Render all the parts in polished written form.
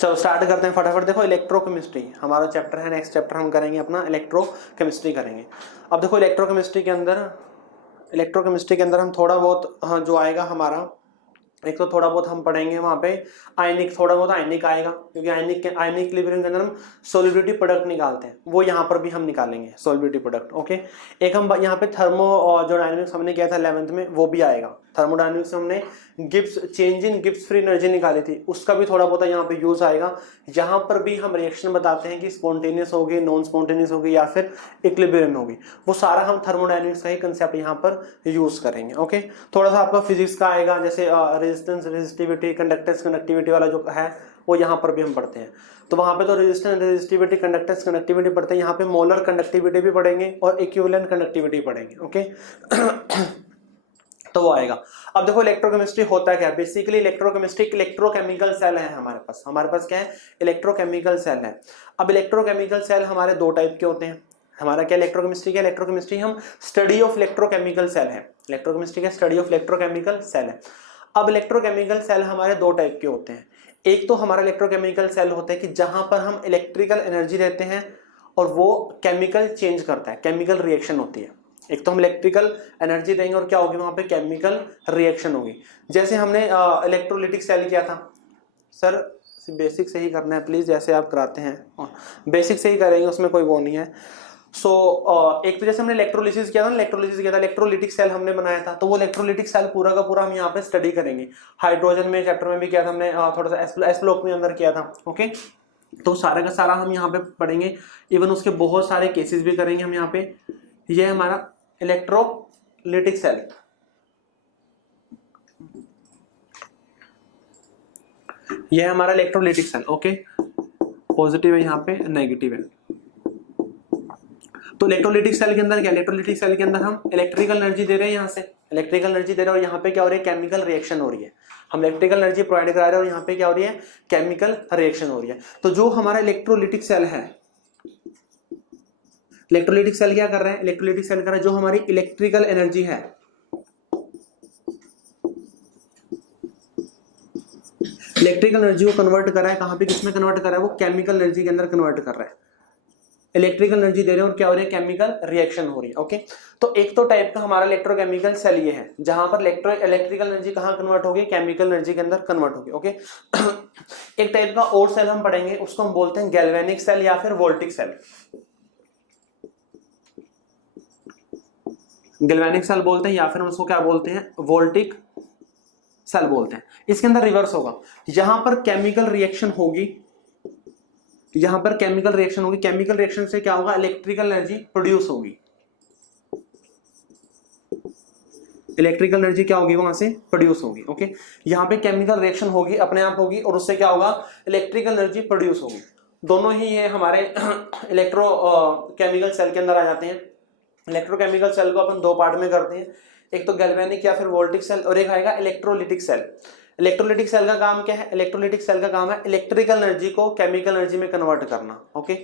चलो स्टार्ट करते हैं फटाफट। देखो इलेक्ट्रोकेमिस्ट्री हमारा चैप्टर है, नेक्स्ट चैप्टर हम करेंगे अपना इलेक्ट्रोकेमिस्ट्री करेंगे। अब देखो इलेक्ट्रोकेमिस्ट्री के अंदर हम थोड़ा बहुत, हाँ, जो आएगा हमारा, एक तो थोड़ा बहुत हम पढ़ेंगे वहां पे आयनिक, थोड़ा बहुत आयनिक आएगा, क्योंकि आयनिक इक्विलिब्रियम के अंदर हम सोलिबिलिटी प्रोडक्ट निकालते हैं, वो यहाँ पर भी हम निकालेंगे सोलिबिलिटी प्रोडक्ट। ओके, एक हम यहाँ पे थर्मो और जो डायनेमिक्स हमने किया था 11th में वो भी आएगा। थर्मोडायनेमिक्स हमने Gibbs change in Gibbs free energy निकाली थी, उसका भी थोड़ा बहुत यहाँ पे यूज आएगा। यहाँ पर भी हम रिएक्शन बताते हैं कि स्पॉन्टेनियस होगी, नॉन स्पॉन्टेनियस होगी या फिर इक्विलिब्रियम होगी, वो सारा हम थर्मोडायनेमिक्स का ही कंसेप्ट यहाँ पर यूज करेंगे। ओके, थोड़ा सा आपका फिजिक्स का आएगा, जैसे रेजिस्टेंस रेजिस्टिविटी कंडक्टेंस कंडक्टिविटी वाला जो है वो यहाँ पर भी हम पढ़ते हैं। तो वहां पे तो रेजिस्टेंस रेजिस्टिविटी कंडक्टेंस कंडक्टिविटी पढ़ते हैं, यहाँ पे मोलर कंडक्टिविटी भी पढ़ेंगे और इक्विवेलेंट कंडक्टिविटी पढ़ेंगे। ओके तो वो आएगा। अब देखो इलेक्ट्रोकेमिस्ट्री होता क्या है, बेसिकली इलेक्ट्रोकेमिस्ट्री इलेक्ट्रोकेमिकल सेल है हमारे पास क्या है, इलेक्ट्रोकेमिकल सेल है। अब इलेक्ट्रोकेमिकल सेल हमारे दो टाइप के होते हैं। हमारा क्या इलेक्ट्रोकेमिस्ट्री हम स्टडी ऑफ इलेक्ट्रोकेमिकल सेल है, इलेक्ट्रोकेमिस्ट्री का स्टडी ऑफ इलेक्ट्रोकेमिकल सेल है। अब इलेक्ट्रोकेमिकल सेल हमारे दो टाइप के होते हैं। एक तो हमारा इलेक्ट्रोकेमिकल सेल होता है कि जहां पर हम इलेक्ट्रिकल एनर्जी देते हैं और वो केमिकल चेंज करता है, केमिकल रिएक्शन होती है। एक तो हम इलेक्ट्रिकल एनर्जी देंगे और क्या होगी वहां पे केमिकल रिएक्शन होगी। जैसे हमने इलेक्ट्रोलिटिक सेल किया था, सर बेसिक से ही करना है प्लीज, जैसे आप कराते हैं बेसिक से ही करेंगे, उसमें कोई वो नहीं है। एक तो जैसे हमने इलेक्ट्रोलिसिस किया था, इलेक्ट्रोलिटिक सेल हमने बनाया था, तो वो इलेक्ट्रोलिटिक सेल पूरा का पूरा हम यहाँ पे स्टडी करेंगे। हाइड्रोजन में चैप्टर में भी किया था हमने, थोड़ा सा एस ब्लॉक में अंदर किया था। ओके, तो सारा का सारा हम यहाँ पे पढ़ेंगे, इवन उसके बहुत सारे केसेस भी करेंगे हम यहाँ पे। ये हमारा इलेक्ट्रोलिटिक सेल, ये है हमारा इलेक्ट्रोलिटिक सेल। ओके, पॉजिटिव है यहाँ पे, नेगेटिव है। तो इलेक्ट्रोलिटिक सेल के अंदर क्या, इलेक्ट्रोलिटिक सेल के अंदर हम इलेक्ट्रिकल एनर्जी दे रहे हैं, यहाँ से इलेक्ट्रिकल एनर्जी दे रहे हैं और यहाँ पे क्या हो रही है, केमिकल रिएक्शन हो रही है। हम इलेक्ट्रिकल एनर्जी प्रोवाइड करा रहे हैं और यहाँ पे क्या हो रही है, केमिकल रिएक्शन हो रही है। तो जो हमारा इलेक्ट्रोलिटिक सेल है, इलेक्ट्रोलिटिक सेल क्या कर रहे हैं, इलेक्ट्रोलिटिक सेल कर रहे हैं जो हमारी इलेक्ट्रिकल एनर्जी है, इलेक्ट्रिकल एनर्जी को कन्वर्ट कर रहा है, कहां पे किसमें कन्वर्ट कर रहा है, वो केमिकल एनर्जी के अंदर कन्वर्ट कर रहा है। इलेक्ट्रिकल एनर्जी दे रहे हैं और क्या हो रही है, केमिकल रिएक्शन हो रही है। ओके, तो एक तो टाइप का हमारा इलेक्ट्रोकेमिकल सेल ये है, जहां पर इलेक्ट्रिकल एनर्जी कहां कन्वर्ट होगी, केमिकल एनर्जी के अंदर कन्वर्ट होगी। ओके एक टाइप का और सेल हम पढ़ेंगे, उसको हम बोलते हैं गैल्वेनिक सेल या फिर वोल्टिक सेल। गैल्वेनिक सेल बोलते हैं या फिर उसको क्या बोलते हैं, वोल्टिक सेल बोलते हैं। इसके अंदर रिवर्स होगा, यहां पर केमिकल रिएक्शन होगी, यहां पर केमिकल रिएक्शन होगी, केमिकल रिएक्शन से क्या होगा, इलेक्ट्रिकल एनर्जी प्रोड्यूस होगी, इलेक्ट्रिकल एनर्जी क्या होगी वहां से प्रोड्यूस होगी। ओके, यहां पे केमिकल रिएक्शन होगी, अपने आप होगी, और उससे क्या होगा, इलेक्ट्रिकल एनर्जी प्रोड्यूस होगी। दोनों ही ये हमारे इलेक्ट्रो केमिकल सेल के अंदर आ जाते हैं। इलेक्ट्रोकेमिकल सेल को अपन दो पार्ट में करते हैं, एक तो गैल्वेनिक या फिर वोल्टिक सेल, और एक आएगा इलेक्ट्रोलिटिक सेल। इलेक्ट्रोलिटिक सेल का काम क्या है, इलेक्ट्रोलिटिक सेल का काम है इलेक्ट्रिकल एनर्जी को केमिकल एनर्जी में कन्वर्ट करना। ओके,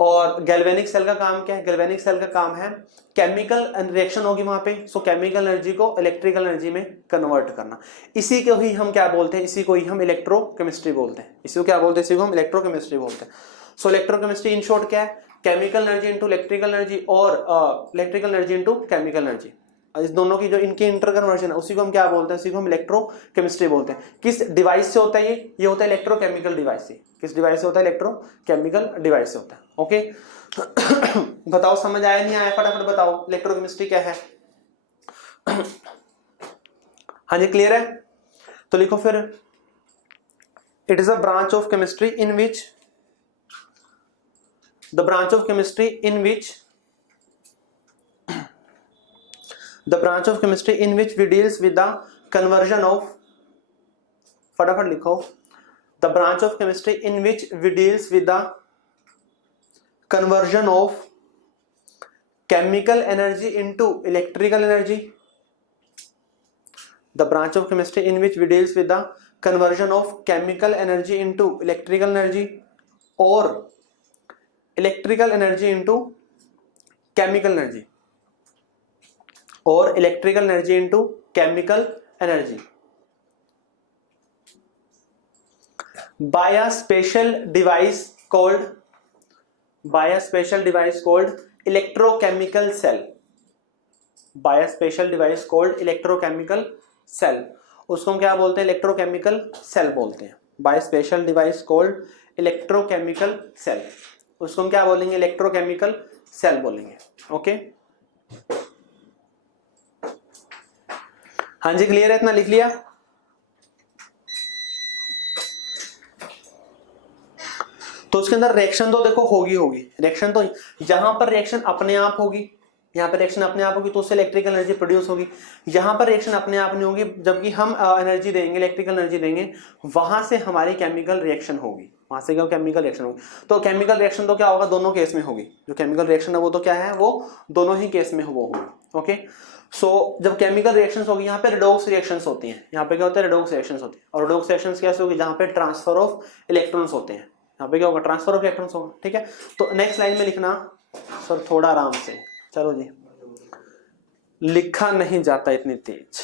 और गैल्वेनिक सेल का काम क्या है, गैल्वेनिक सेल का काम है केमिकल रिएक्शन होगी वहां पे, सो केमिकल एनर्जी को इलेक्ट्रिकल एनर्जी में कन्वर्ट करना। इसी को ही हम क्या बोलते हैं, इसी को ही हम इलेक्ट्रोकेमिस्ट्री बोलते हैं। इसी को क्या बोलते हैं, इसी को हम इलेक्ट्रोकेमिस्ट्री बोलते हैं। सो इलेक्ट्रोकेमिस्ट्री इन शॉर्ट क्या है, chemical energy into electrical energy और electrical energy into chemical energy, इस दोनों की जो इनकी इंटर कन्वर्जन है उसी को हम क्या बोलते हैं, उसी को हम इलेक्ट्रोकेमिस्ट्री बोलते हैं। किस डिवाइस से होता है ये होता है इलेक्ट्रोकेमिकल डिवाइस से। किस डिवाइस से होता है, इलेक्ट्रोकेमिकल डिवाइस से होता है। ओके बताओ समझ आया नहीं आया, फटाफट बताओ इलेक्ट्रोकेमिस्ट्री क्या है। हाँ जी क्लियर है, तो लिखो फिर, it is a branch of chemistry in which the branch of chemistry in which we deals with the conversion of, फटाफट लिखो, the branch of chemistry in which we deals with the conversion of chemical energy into electrical energy, the branch of chemistry in which we deals with the conversion of chemical energy into electrical energy or electrical energy into chemical energy, और electrical energy into chemical energy. by a special device called electrochemical cell, by a special device called electrochemical cell, उसको हम क्या बोलते हैं, electrochemical cell बोलते हैं, by a special device called electrochemical cell, उसको हम क्या बोलेंगे, इलेक्ट्रोकेमिकल सेल बोलेंगे। ओके हाँ जी, क्लियर है, इतना लिख लिया। तो उसके अंदर रिएक्शन तो देखो होगी, रिएक्शन तो यहां पर रिएक्शन अपने आप होगी, यहाँ पर रिएक्शन अपने आप होगी तो उससे इलेक्ट्रिकल एनर्जी प्रोड्यूस होगी। यहाँ पर रिएक्शन अपने आप नहीं होगी, जबकि हम एनर्जी देंगे, इलेक्ट्रिकल एनर्जी देंगे, वहां से हमारी केमिकल रिएक्शन होगी, वहां से क्या केमिकल रिएक्शन होगी। तो केमिकल रिएक्शन तो क्या होगा, दोनों केस में होगी, जो केमिकल रिएक्शन है वो तो क्या है, वो दोनों ही केस में वो होगी। ओके सो जब केमिकल रिएक्शंस होगी, यहाँ पे रिडॉक्स रिएक्शंस होती हैं, यहाँ पे क्या होता है, रिडॉक्स रिएक्शंस होती है। और रिडॉक्स रिएक्शंस कैसे होगी, जहाँ पे ट्रांसफर ऑफ इलेक्ट्रॉन्स होते हैं, यहाँ पे क्या होगा, ट्रांसफर ऑफ इलेक्ट्रॉन्स होगा। ठीक है, तो नेक्स्ट लाइन में लिखना सर थोड़ा आराम से, चलो जी, लिखा नहीं जाता इतनी तेज।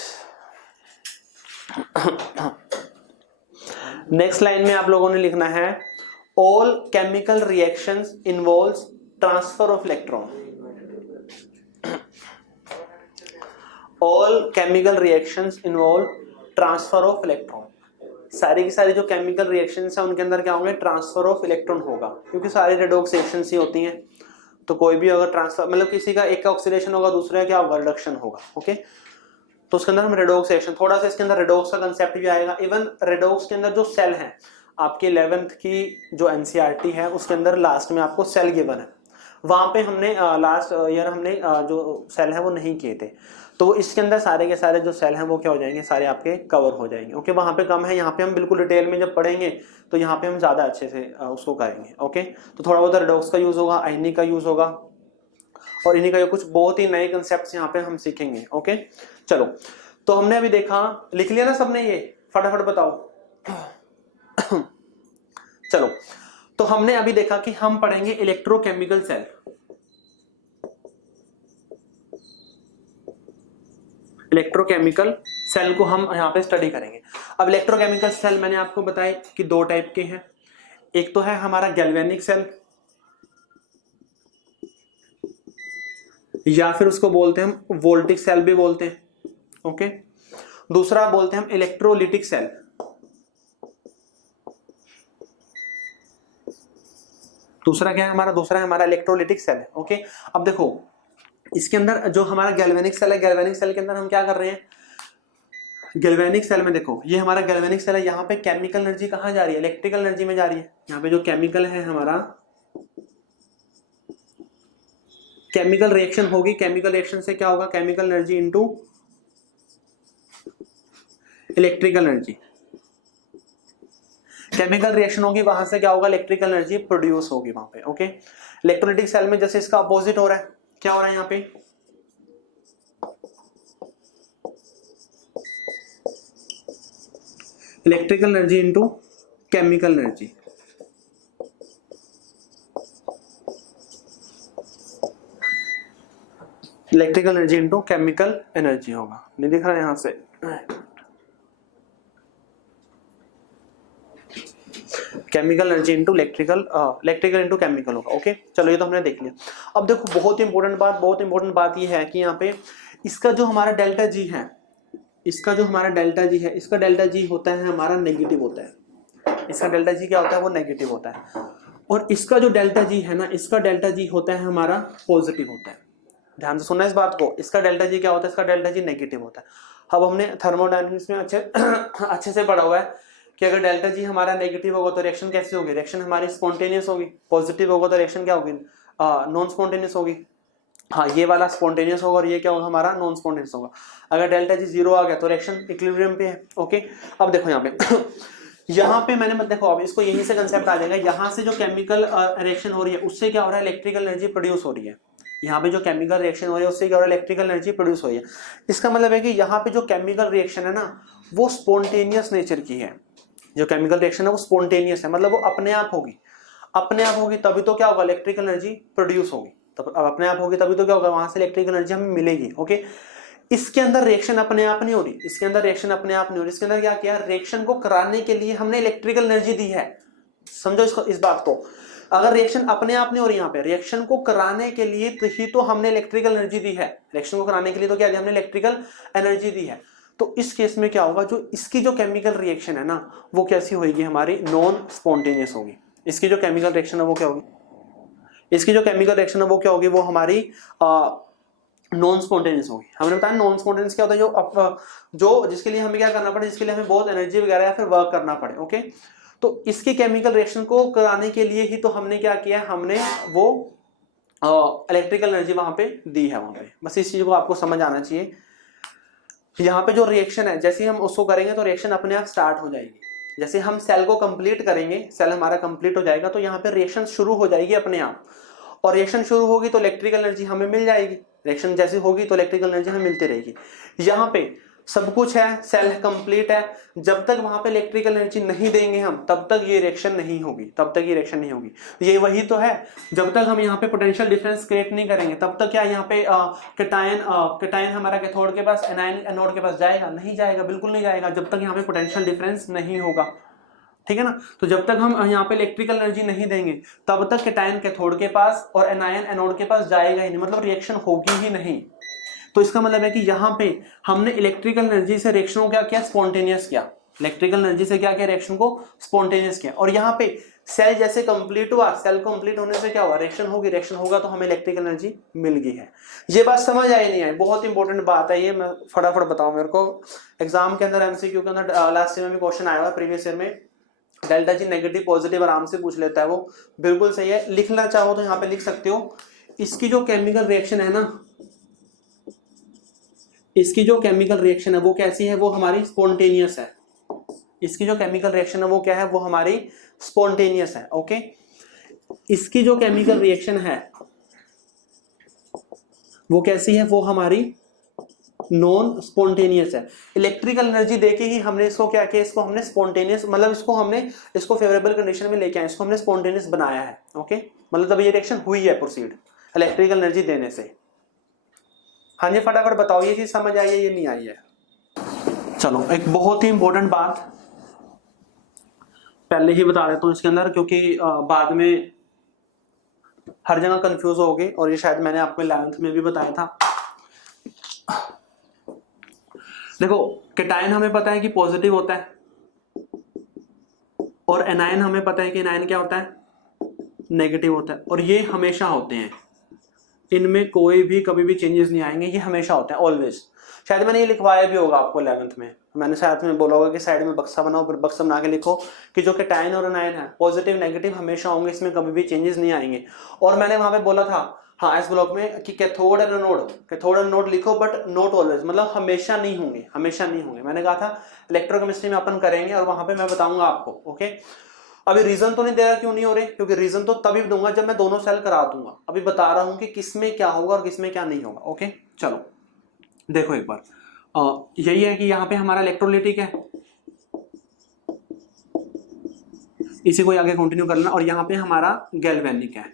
नेक्स्ट लाइन में आप लोगों ने लिखना है, all chemical reactions involves transfer of electron, all chemical reactions involve transfer of electron, सारी की सारी जो केमिकल रिएक्शंस है उनके अंदर क्या होंगे, ट्रांसफर ऑफ इलेक्ट्रॉन होगा, क्योंकि सारी रेडॉक्स रिएक्शंस ही होती हैं। तो कोई भी अगर ट्रांसफर मतलब किसी का एक का ऑक्सीडेशन होगा, दूसरे का क्या होगा, रिडक्शन होगा। ओके तो उसके अंदर हम रेडॉक्स रिएक्शन, थोड़ा सा इसके अंदर रेडॉक्स का कंसेप्ट भी आएगा। इवन रेडॉक्स के अंदर जो सेल है, आपके 11th की जो एनसीईआरटी है उसके अंदर लास्ट में आपको सेल गिवन है, वहां पे हमने लास्ट ईयर हमने जो सेल है वो नहीं किए थे, तो इसके अंदर सारे के सारे जो सेल हैं वो क्या हो जाएंगे, सारे आपके कवर हो जाएंगे। ओके वहां पे कम है, यहाँ पे हम बिल्कुल डिटेल में जब पढ़ेंगे तो यहाँ पे हम ज्यादा अच्छे से उसको करेंगे। ओके तो थोड़ा बहुत रेडॉक्स का यूज होगा, आयनिक का यूज होगा, और इन्हीं का कुछ बहुत ही नए कंसेप्ट यहाँ पे हम सीखेंगे। ओके चलो, तो हमने अभी देखा, लिख लिया ना सबने, ये फटाफट बताओ। चलो, तो हमने अभी देखा कि हम पढ़ेंगे इलेक्ट्रोकेमिकल सेल, इलेक्ट्रोकेमिकल सेल को हम यहाँ पे स्टडी करेंगे। अब इलेक्ट्रोकेमिकल सेल मैंने आपको बताया कि दो टाइप के हैं, एक तो है हमारा गैल्वेनिक सेल, या फिर उसको बोलते हैं हम वोल्टिक सेल भी बोलते हैं। ओके दूसरा बोलते हैं हम इलेक्ट्रोलिटिक सेल, दूसरा क्या है हमारा, दूसरा है हमारा इलेक्ट्रोलिटिक सेल है। ओके अब देखो इसके अंदर जो हमारा गैल्वेनिक सेल है, गैल्वेनिक सेल के अंदर हम क्या कर रहे हैं, गैल्वेनिक सेल में देखो ये हमारा गैल्वेनिक सेल है, यहाँ पे केमिकल एनर्जी कहाँ जा रही है, इलेक्ट्रिकल एनर्जी में जा रही है। यहाँ पे जो केमिकल है हमारा, केमिकल रिएक्शन होगी, केमिकल रिएक्शन से क्या होगा, chemical energy into electrical energy, chemical reaction होगी, वहां से क्या होगा, इलेक्ट्रिकल एनर्जी प्रोड्यूस होगी वहां पे। ओके इलेक्ट्रोलिटिक सेल में जैसे इसका अपोजिट हो रहा है, क्या हो रहा है यहाँ पे, electrical energy into chemical energy, electrical energy into chemical energy होगा, नहीं दिख रहा है यहाँ से, chemical energy into electrical into chemical होगा। ओके चलो ये तो हमने देख लिया। अब देखो बहुत इंपॉर्टेंट बात ये है कि यहाँ पे इसका जो हमारा डेल्टा जी है, इसका जो हमारा डेल्टा जी है, इसका डेल्टा जी होता है हमारा नेगेटिव होता है, इसका डेल्टा जी क्या होता है, वो नेगेटिव होता है, और इसका जो डेल्टा जी है ना, इसका डेल्टा जी होता है हमारा पॉजिटिव होता है। ध्यान से सुनना इस बात को, इसका डेल्टा जी क्या होता है, इसका डेल्टा जी नेगेटिव होता है। अब हमने थर्मोडायनेमिक्स में अच्छे से पढ़ा हुआ है कि अगर डेल्टा जी हमारा नेगेटिव होगा तो रिएक्शन कैसे होगी, रिएक्शन हमारी स्पॉन्टेनियस होगी, पॉजिटिव होगा तो रिएक्शन क्या होगी, नॉन स्पॉन्टेनियस होगी। हाँ ये वाला स्पॉन्टेनियस होगा और ये क्या होगा हमारा नॉन स्पॉन्टेनियस होगा। अगर डेल्टा जी 0 आ गया तो रिएक्शन इक्विलिब्रियम पे है। ओके अब देखो यहाँ पे यहाँ पे मैंने मत देखो, अब इसको यहीं से कंसेप्ट आ जाएगा, यहाँ से जो केमिकल रिएक्शन हो रही है उससे क्या हो रहा है, इलेक्ट्रिकल एनर्जी प्रोड्यूस हो रही है। यहाँ पे जो केमिकल रिएक्शन हो रही है उससे क्या हो रहा है, इलेक्ट्रिकल एनर्जी प्रोड्यूस हो रही है। इसका मतलब है कि यहाँ पे जो केमिकल रिएक्शन है ना वो स्पॉन्टेनियस नेचर की है, जो केमिकल रिएक्शन है वो स्पॉन्टेनियस है, मतलब वो अपने आप होगी, अपने आप होगी तभी तो क्या होगा, इलेक्ट्रिकल एनर्जी प्रोड्यूस होगी, तब अब अपने आप होगी तभी तो क्या होगा, वहां से इलेक्ट्रिकल एनर्जी हमें मिलेगी। ओके इसके अंदर रिएक्शन अपने आप नहीं हो रही, इसके अंदर रिएक्शन अपने आप नहीं हो रही, इसके अंदर क्या किया, रिएक्शन को कराने के लिए हमने इलेक्ट्रिकल एनर्जी दी है। समझो इसको, इस बात को, अगर रिएक्शन अपने आप नहीं हो रही, यहाँ पे रिएक्शन को कराने के लिए ही तो हमने इलेक्ट्रिकल एनर्जी दी है, रिएक्शन को कराने के लिए तो क्या दिया हमने, इलेक्ट्रिकल एनर्जी दी है। तो इस केस में क्या होगा, जो इसकी जो केमिकल रिएक्शन है ना वो कैसी होगी, हमारी नॉन स्पॉन्टेनियस होगी। इसकी जो केमिकल रिएक्शन है वो क्या होगी, इसकी जो केमिकल रिएक्शन है वो क्या होगी, वो हमारी नॉन स्पॉन्टेनियस होगी। हमने बताया नॉन स्पॉन्टेनियस क्या होता है, जो जिसके लिए हमें क्या करना पड़े, जिसके लिए हमें बहुत एनर्जी वगैरह या फिर वर्क करना पड़े। ओके, तो इसकी केमिकल रिएक्शन को कराने के लिए ही तो हमने क्या किया, हमने वो इलेक्ट्रिकल एनर्जी वहां पे दी है वहां पे। बस इस चीज को आपको समझ आना चाहिए। यहाँ पे जो रिएक्शन है, जैसे हम उसको करेंगे तो रिएक्शन अपने आप स्टार्ट हो जाएगी। जैसे हम सेल को कंप्लीट करेंगे, सेल हमारा कंप्लीट हो जाएगा तो यहाँ पे रिएक्शन शुरू हो जाएगी अपने आप, और रिएक्शन शुरू होगी तो इलेक्ट्रिकल एनर्जी हमें मिल जाएगी। रिएक्शन जैसी होगी तो इलेक्ट्रिकल एनर्जी हमें मिलती रहेगी। यहाँ पे सब कुछ है, सेल कंप्लीट है, जब तक वहां पे इलेक्ट्रिकल एनर्जी नहीं देंगे हम, तब तक ये रिएक्शन नहीं होगी, तब तक ये रिएक्शन नहीं होगी। ये वही तो है, जब तक हम यहाँ पे पोटेंशियल डिफरेंस क्रिएट नहीं करेंगे तब तक क्या यहाँ पे कैटायन हमारा कैथोड के पास, एनायन एनोड के पास जाएगा, नहीं जाएगा, बिल्कुल नहीं जाएगा, जब तक यहाँ पे पोटेंशियल डिफरेंस नहीं होगा। ठीक है ना, तो जब तक हम यहाँ पे इलेक्ट्रिकल एनर्जी नहीं देंगे तब तक कैटायन कैथोड के पास और एनायन एनोड के पास जाएगा ही नहीं, मतलब रिएक्शन होगी ही नहीं। तो इसका मतलब है कि यहाँ पे हमने इलेक्ट्रिकल एनर्जी से रिएक्शन को क्या किया, स्पॉन्टेनियस किया। इलेक्ट्रिकल एनर्जी से क्या किया, रिएक्शन को स्पॉन्टेनियस किया। और यहाँ पे सेल जैसे कंप्लीट हुआ, सेल कंप्लीट होने से क्या हुआ, रिएक्शन होगी, रिएक्शन होगा तो हमें इलेक्ट्रिकल एनर्जी मिल गई है। ये बात समझ आई नहीं आई, बहुत इंपॉर्टेंट बात है ये, मैं फटाफट बताऊं। मेरे को एग्जाम के अंदर एमसीक्यू के अंदर लास्ट ईयर में भी क्वेश्चन आया हुआ, प्रीवियस ईयर में, डेल्टा जी नेगेटिव पॉजिटिव आराम से पूछ लेता है, वो बिल्कुल सही है। लिखना चाहो तो यहाँ पे लिख सकते हो। इसकी जो केमिकल रिएक्शन है ना, इसकी जो केमिकल रिएक्शन है वो कैसी है, वो हमारी स्पॉन्टेनियस है। इसकी जो केमिकल रिएक्शन है वो क्या है, वो हमारी स्पॉन्टेनियस है। ओके, इसकी जो केमिकल रिएक्शन है वो कैसी है, वो हमारी नॉन स्पॉन्टेनियस है। इलेक्ट्रिकल एनर्जी देके ही हमने इसको क्या किया, इसको हमने स्पॉन्टेनियस, मतलब इसको फेवरेबल कंडीशन में लेके आए, इसको हमने स्पॉन्टेनियस बनाया है। ओके, मतलब तब ये रिएक्शन हुई है प्रोसीड इलेक्ट्रिकल एनर्जी देने से। हाँ जी, फटाफट बताओ ये चीज समझ आई है, ये नहीं आई है। चलो, एक बहुत ही इंपॉर्टेंट बात पहले ही बता देता हूँ इसके अंदर, क्योंकि बाद में हर जगह कंफ्यूज हो गए, और ये शायद मैंने आपको 11th में भी बताया था। देखो, कैटायन हमें पता है कि पॉजिटिव होता है, और एनायन हमें पता है कि एनायन क्या होता है, नेगेटिव होता है, और ये हमेशा होते हैं, इनमें कोई भी कभी भी चेंजेस नहीं आएंगे, ये हमेशा होते हैं, ऑलवेज। शायद मैंने ये लिखवाया भी होगा आपको 11th में, मैंने साथ में बोला होगा कि साइड में बक्सा बनाओ, फिर बक्सा बना के लिखो कि जो कैटायन और एनायन है पॉजिटिव नेगेटिव हमेशा होंगे, इसमें कभी भी चेंजेस नहीं आएंगे। और मैंने वहां पे बोला था, हाँ, इस ब्लॉक में, कि कैथोड और एनोड, कैथोड और एनोड लिखो, बट नॉट ऑलवेज, मतलब हमेशा नहीं होंगे, हमेशा नहीं होंगे। मैंने कहा था इलेक्ट्रोकेमिस्ट्री में अपन करेंगे और वहां पे मैं बताऊंगा आपको। ओके, अभी रीजन तो नहीं दे रहा क्यों नहीं हो रहे, क्योंकि रीजन तो तभी दूंगा जब मैं दोनों सेल करा दूंगा। अभी बता रहा हूं कि किसमें क्या होगा और किसमें क्या नहीं होगा। ओके, चलो देखो एक बार, यही है कि यहाँ पे हमारा इलेक्ट्रोलिटिक है, इसी को आगे कंटिन्यू करना, और यहाँ पे हमारा गैल्वेनिक है,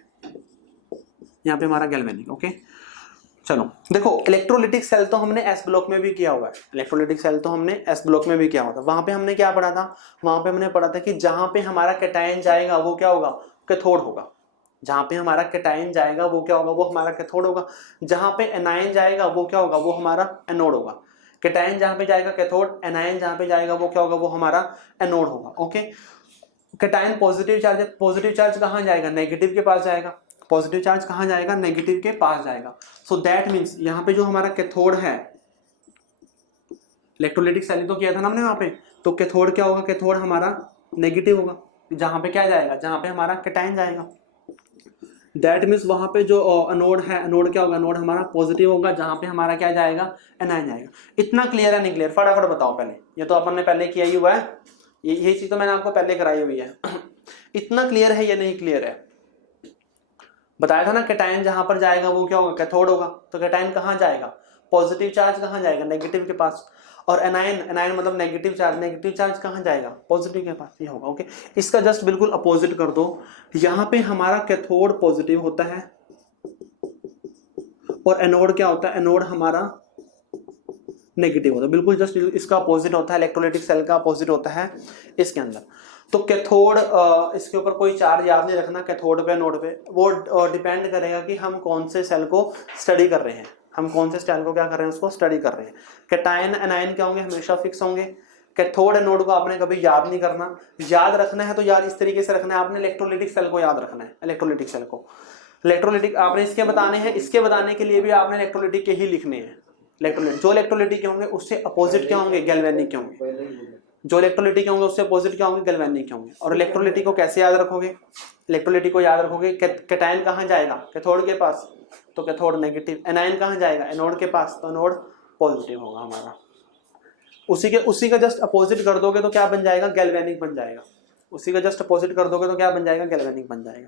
यहाँ पे हमारा गैल्वेनिक। ओके, चलो देखो, इलेक्ट्रोलिटिक सेल तो हमने एस ब्लॉक में भी किया हुआ है, इलेक्ट्रोलिटिक सेल तो हमने एस ब्लॉक में भी किया हुआ था। वहां पे हमने क्या पढ़ा था, वहां पे हमने पढ़ा था कि जहां पे हमारा कैटायन जाएगा वो क्या होगा, कैथोड होगा। जहां पे हमारा कैटायन जाएगा वो क्या होगा, वो हमारा कैथोड होगा। जहां पे एनायन जाएगा वो क्या होगा, वो हमारा एनोड होगा। कैटायन जहां पे जाएगा कैथोड, एनायन जहां पे जाएगा वो क्या होगा, वो हमारा एनोड होगा। ओके, कैटायन पॉजिटिव चार्ज है, पॉजिटिव चार्ज कहां जाएगा, नेगेटिव के पास जाएगा। पॉजिटिव चार्ज कहां जाएगा, नेगेटिव के पास जाएगा। सो दैट मींस यहाँ पे जो हमारा कैथोड है, इलेक्ट्रोलिटिक सेल तो किया था ना हमने वहां पे, तो कैथोड क्या होगा, कैथोड हमारा नेगेटिव होगा, जहां पे क्या जाएगा, जहां पे हमारा कैटायन जाएगा। दैट मींस वहां पे जो एनोड है, एनोड क्या होगा, एनोड हमारा पॉजिटिव होगा, जहां पे हमारा क्या जाएगा, एनायन जाएगा। इतना क्लियर है नहीं क्लियर, फटाफट बताओ पहले। ये तो अपन ने पहले किया ही हुआ है, यही चीज तो मैंने आपको पहले कराई हुई है। इतना क्लियर है या नहीं क्लियर है, बताया था ना, कैटायन जहां पर जाएगा वो क्या होगा, कैथोड होगा। तो कैटायन कहां जाएगा, पॉजिटिव चार्ज कहां जाएगा, नेगेटिव के पास। और एनायन, एनायन मतलब नेगेटिव चार्ज, नेगेटिव चार्ज कहां जाएगा, पॉजिटिव के पास, ये होगा। ओके, इसका जस्ट बिल्कुल अपोजिट कर दो, यहां पे हमारा कैथोड पॉजिटिव होता है और एनोड क्या होता है, एनोड हमारा नेगेटिव होता है, बिल्कुल जस्ट इसका अपोजिट होता है, इलेक्ट्रोलाइटिक सेल का अपोजिट होता है इसके अंदर। तो कैथोड इसके ऊपर कोई चार्ज याद नहीं रखना, कैथोड पे नोड पे, वो डिपेंड करेगा कि हम कौन से सेल को स्टडी कर रहे हैं, हम कौन से सेल को क्या कर रहे हैं, उसको स्टडी कर रहे हैं। कैटायन एनायन क्या होंगे, हमेशा फिक्स होंगे। कैथोड एनोड को आपने कभी याद नहीं करना, याद रखना है तो याद इस तरीके से रखना है, आपने इलेक्ट्रोलाइटिक सेल को याद रखना है, इलेक्ट्रोलाइटिक सेल को, इलेक्ट्रोलाइटिक आपने इसके बताने हैं, इसके बताने के लिए भी आपने इलेक्ट्रोलाइटिक के ही लिखने हैं। इलेक्ट्रोलाइटिक जो इलेक्ट्रोलाइटिक के होंगे उससे अपोजिट क्या होंगे, गैल्वेनिक के होंगे। जो इलेक्ट्रोलाइटिक के होंगे उससे अपोजिट क्या होंगे, गैल्वेनिक के होंगे। और इलेक्ट्रोलाइटिक को कैसे याद रखोगे, इलेक्ट्रोलाइटिक को याद रखोगे, कैटायन कहाँ जाएगा, कैथोड के पास, तो कैथोड नेगेटिव। एनायन कहाँ जाएगा, एनोड के पास, तो एनोड पॉजिटिव होगा हमारा। उसी का जस्ट अपोजिट कर दोगे तो क्या बन जाएगा, गैल्वेनिक बन जाएगा। उसी का जस्ट अपोजिट कर दोगे तो क्या बन जाएगा, गैल्वेनिक बन जाएगा।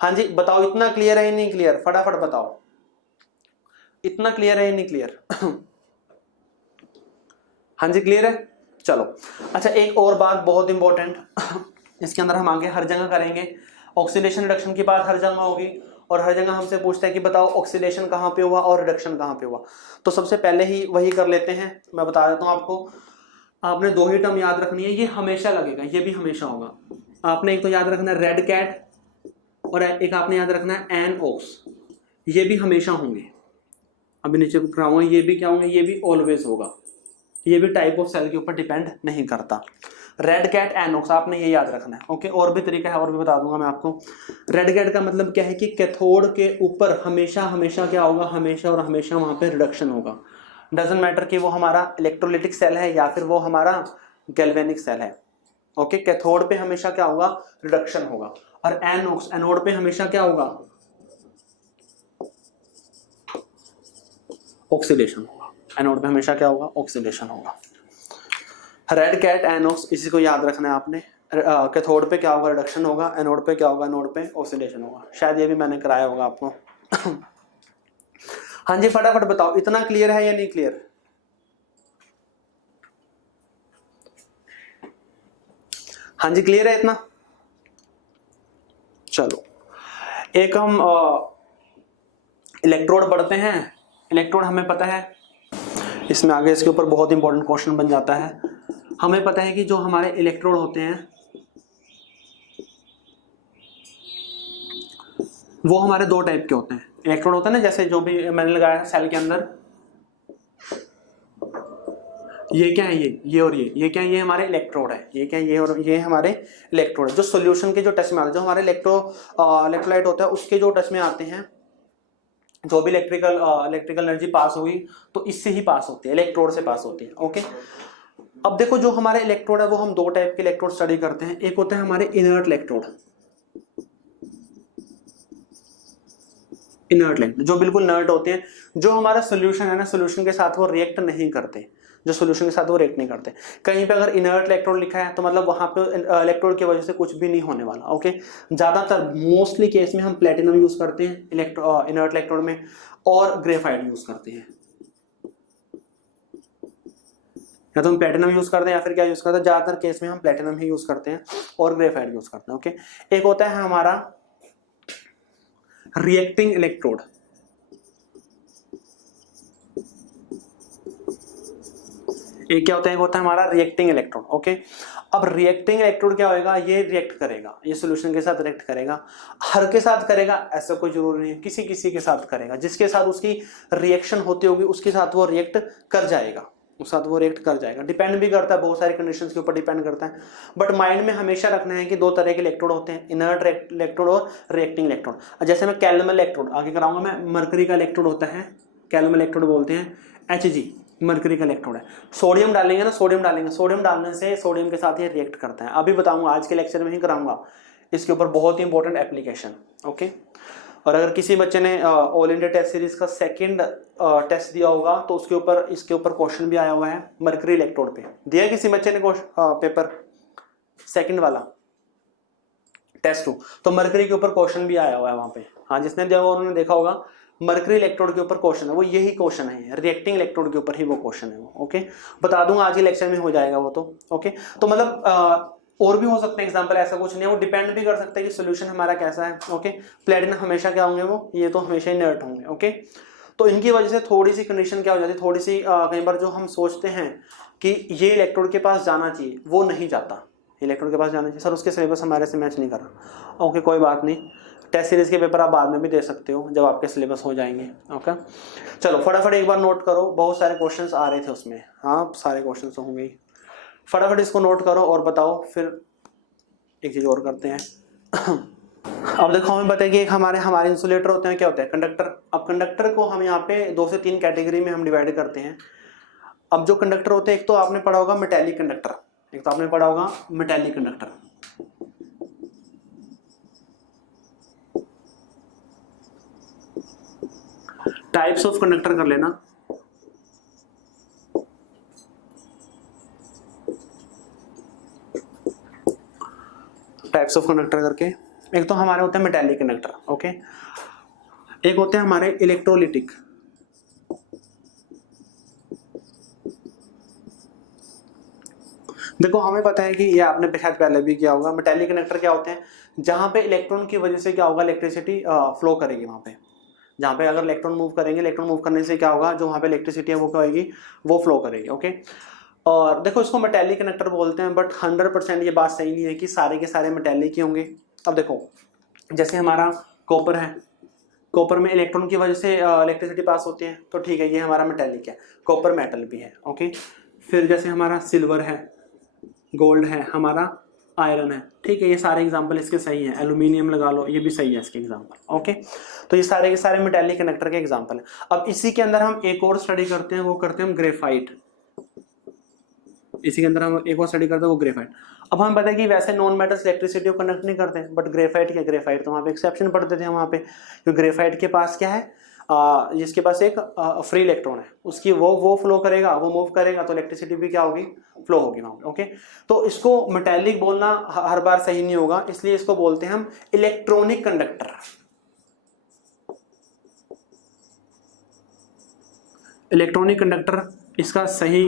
हाँ जी बताओ, इतना क्लियर है या नहीं क्लियर, फटाफट बताओ, इतना क्लियर है या नहीं क्लियर? हाँ जी क्लियर है, चलो। अच्छा एक और बात बहुत इंपॉर्टेंट इसके अंदर हम आगे हर जगह करेंगे, ऑक्सीडेशन रिडक्शन की बात हर जगह होगी, और हर जगह हमसे पूछता है कि बताओ ऑक्सीडेशन कहाँ पे हुआ और रिडक्शन कहाँ पे हुआ। तो सबसे पहले ही वही कर लेते हैं, मैं बता देता हूँ आपको। आपने दो ही टर्म याद रखनी है, ये हमेशा लगेगा, ये भी हमेशा होगा। आपने एक तो याद रखना है रेड कैट, और एक आपने याद रखना है एनओक्स, ये भी हमेशा होंगे। अभी नीचे कराऊंगा, ये भी क्या होंगे, ये भी ऑलवेज होगा, ये भी टाइप ऑफ सेल के ऊपर डिपेंड नहीं करता। रेड कैट एनोक्स आपने ये याद रखना है, ओके। और भी तरीका है, और भी बता दूंगा मैं आपको। रेड कैट का मतलब क्या है कि कैथोड के ऊपर हमेशा हमेशा क्या होगा, हमेशा और हमेशा वहां पे रिडक्शन होगा। डजंट मैटर कि वो हमारा इलेक्ट्रोलाइटिक सेल है या फिर वो हमारा गैल्वेनिक सेल है, ओके। कैथोड पे हमेशा क्या होगा, रिडक्शन होगा। और एनोक्स एनोड पे हमेशा क्या होगा, ऑक्सीडेशन होगा। एनोड पे हमेशा क्या होगा, ऑक्सीडेशन होगा। रेड कैट एनोक्स, इसी को याद रखना है आपने। कैथोड पे क्या होगा, रिडक्शन होगा, एनोड पे क्या होगा, एनोड पे ऑक्सीडेशन होगा। शायद ये भी मैंने कराया होगा आपको। हाँ जी फटाफट बताओ, इतना क्लियर है या नहीं क्लियर? हाँ जी क्लियर है इतना? चलो एक हम इलेक्ट्रोड पढ़ते हैं। इलेक्ट्रोड हमें पता है, इसमें आगे इसके ऊपर बहुत इंपॉर्टेंट क्वेश्चन बन जाता है। हमें पता है कि जो हमारे इलेक्ट्रोड होते हैं वो हमारे दो टाइप के होते हैं। इलेक्ट्रोड होता है ना, जैसे जो भी मैंने लगाया सेल के अंदर, ये क्या है, ये और ये क्या है, ये हमारे इलेक्ट्रोड है। ये क्या है, ये और ये हमारे इलेक्ट्रोड है, जो सॉल्यूशन के जो टच में आते हैं, जो हमारे इलेक्ट्रोलाइट होता है उसके जो टच में आते हैं, जो भी इलेक्ट्रिकल एनर्जी पास होगी तो इससे ही पास होती है, इलेक्ट्रोड से पास होती है, ओके। अब देखो जो हमारे इलेक्ट्रोड है वो हम दो टाइप के इलेक्ट्रोड स्टडी करते हैं। एक होता है हमारे इनर्ट इलेक्ट्रोड, इनर्ट इलेक्ट्रोड जो बिल्कुल इनर्ट होते हैं, जो हमारा सोल्यूशन है ना, सोल्यूशन के साथ वो रिएक्ट नहीं करते, जो सोल्यूशन के साथ वो रिएक्ट नहीं करते। कहीं पे अगर इनर्ट इलेक्ट्रोड लिखा है तो मतलब वहां पे इलेक्ट्रोड की वजह से कुछ भी नहीं होने वाला, ओके। ज्यादातर मोस्टली केस में हम प्लेटिनम यूज करते हैं इनर्ट इलेक्ट्रोड में, और ग्रेफाइट यूज करते हैं। या तो हम प्लेटिनम यूज करते हैं या फिर क्या यूज करते हैं, ज्यादातर केस में हम प्लेटिनम ही यूज करते हैं और ग्रेफाइट यूज करते हैं, ओके। एक होता है हमारा रिएक्टिंग इलेक्ट्रोड, एक क्या होता है, एक होता है हमारा रिएक्टिंग इलेक्ट्रोड, ओके। अब रिएक्टिंग इलेक्ट्रोड क्या होगा, ये रिएक्ट करेगा, ये सॉल्यूशन के साथ रिएक्ट करेगा। हर के साथ करेगा ऐसा कोई जरूरी नहीं है, किसी किसी के साथ करेगा, जिसके साथ उसकी रिएक्शन होती होगी उसके साथ वो रिएक्ट कर जाएगा, उस साथ वो रिएक्ट कर जाएगा। डिपेंड भी करता है, बहुत सारी कंडीशंस के ऊपर डिपेंड करता है। बट माइंड में हमेशा रखना है कि दो तरह के इलेक्ट्रोड होते हैं, इनर्ट इलेक्ट्रोड और रिएक्टिंग इलेक्ट्रोड। जैसे मैं कैल्म इलेक्ट्रोड आगे कराऊंगा, मैं मरकरी का इलेक्ट्रोड होता है, कैल्म इलेक्ट्रोड बोलते हैं, Hg मरकरी का इलेक्ट्रोड है। सोडियम डालेंगे ना, सोडियम डालेंगे, सोडियम डालने से सोडियम के साथ ये रिएक्ट करता है। अभी बताऊंगा, आज के लेक्चर में ही कराऊंगा इसके ऊपर, बहुत ही इंपॉर्टेंट एप्लीकेशन, ओके। और अगर किसी बच्चे ने ऑल इंडिया टेस्ट सीरीज का सेकंड टेस्ट दिया होगा तो उसके ऊपर इसके ऊपर क्वेश्चन भी आया हुआ है, मरकरी इलेक्ट्रोड पे दिया किसी बच्चे ने पेपर सेकंड वाला टेस्ट 2, तो मरकरी के ऊपर क्वेश्चन भी आया हुआ है वहां पे। हाँ जिसने दिया होगा उन्होंने देखा होगा, मरकरी इलेक्ट्रोड के ऊपर क्वेश्चन है, वो यही क्वेश्चन है, रिएक्टिंग इलेक्ट्रोड के ऊपर ही वो क्वेश्चन है वो, ओके। बता दूंगा आज के लेक्चर में हो जाएगा वो तो, ओके। तो मतलब और भी हो सकते हैं एग्जांपल, ऐसा कुछ नहीं है, वो डिपेंड भी कर सकता है कि सोल्यूशन हमारा कैसा है, ओके। प्लेटिनम हमेशा क्या होंगे वो, ये तो हमेशा इनर्ट होंगे, ओके। तो इनकी वजह से थोड़ी सी कंडीशन क्या हो जाती है, थोड़ी सी कई बार जो हम सोचते हैं कि ये इलेक्ट्रोड के पास जाना चाहिए वो नहीं जाता, इलेक्ट्रोड के पास जाना चाहिए, सर उसके सिलेबस हमारे से मैच नहीं कर रहा। ओके कोई बात नहीं, टेस्ट सीरीज के पेपर आप बाद में भी दे सकते हो जब आपके सिलेबस हो जाएंगे। ओके चलो फटाफट एक बार नोट करो, बहुत सारे क्वेश्चंस आ रहे थे उसमें, हाँ सारे क्वेश्चंस तो होंगे ही, फटाफट इसको नोट करो और बताओ, फिर एक चीज़ और करते हैं। अब देखो हमें पता है कि एक हमारे इंसुलेटर होते हैं, क्या होते हैं, कंडक्टर। अब कंडक्टर को हम यहाँ पे 2 से 3 कैटेगरी में हम डिवाइड करते हैं। अब जो कंडक्टर होते हैं, एक तो आपने पढ़ा होगा मेटेलिक कंडक्टर, एक तो आपने पढ़ा होगा metallic conductor. Types of conductor कर लेना, टाइप्स ऑफ कंडक्टर करके, एक तो हमारे होते हैं मेटेलिक कंडक्टर, ओके, एक होते हैं हमारे इलेक्ट्रोलिटिक। देखो हमें पता है कि ये आपने शायद पहले भी किया होगा, मेटेलिक कंडक्टर क्या होते हैं, जहां पे इलेक्ट्रॉन की वजह से क्या होगा, इलेक्ट्रिसिटी फ्लो करेगी वहां पे, जहां पे अगर इलेक्ट्रॉन मूव करेंगे, इलेक्ट्रॉन मूव करने से क्या होगा, जो वहां पे इलेक्ट्रिसिटी है वो क्या होगी, वो फ्लो करेगी। ओके और देखो इसको मेटेलिक कंडक्टर बोलते हैं, बट 100% ये बात सही नहीं है कि सारे के सारे मेटेलिक ही होंगे। अब देखो जैसे हमारा कॉपर है, कॉपर में इलेक्ट्रॉन की वजह से इलेक्ट्रिसिटी पास होती है, तो ठीक है ये हमारा मेटेलिक है, कॉपर मेटल भी है। ओके फिर जैसे हमारा सिल्वर है, गोल्ड है, हमारा आयरन है, ठीक है, ये सारे एग्जांपल इसके सही हैं, एल्यूमिनियम लगा लो, ये भी सही है इसके एग्जांपल। ओके तो ये सारे के सारे मेटेलिक कंडक्टर के एग्जांपल है। अब इसी के अंदर हम एक और स्टडी करते हैं, वो करते हैं हम ग्रेफाइट, इसी के अंदर हम एक और स्टडी करते हैं वो ग्रेफाइट। अब हमें पता है कि वैसे नॉन मेटल्स इलेक्ट्रिसिटी को कंडक्ट नहीं करते, बट ग्रेफाइट क्या, ग्रेफाइट तो वहाँ पे एक्सेप्शन पढ़ते थे वहाँ पे, क्योंकि ग्रेफाइट के पास क्या है, जिसके पास एक फ्री इलेक्ट्रॉन है, उसकी वो फ्लो करेगा, वो मूव करेगा, तो इलेक्ट्रिसिटी भी क्या होगी, फ्लो होगी वहाँ पे। ओके तो इसको मेटेलिक बोलना हर बार सही नहीं होगा, इसलिए इसको बोलते हैं हम इलेक्ट्रॉनिक कंडक्टर। इलेक्ट्रॉनिक कंडक्टर इसका सही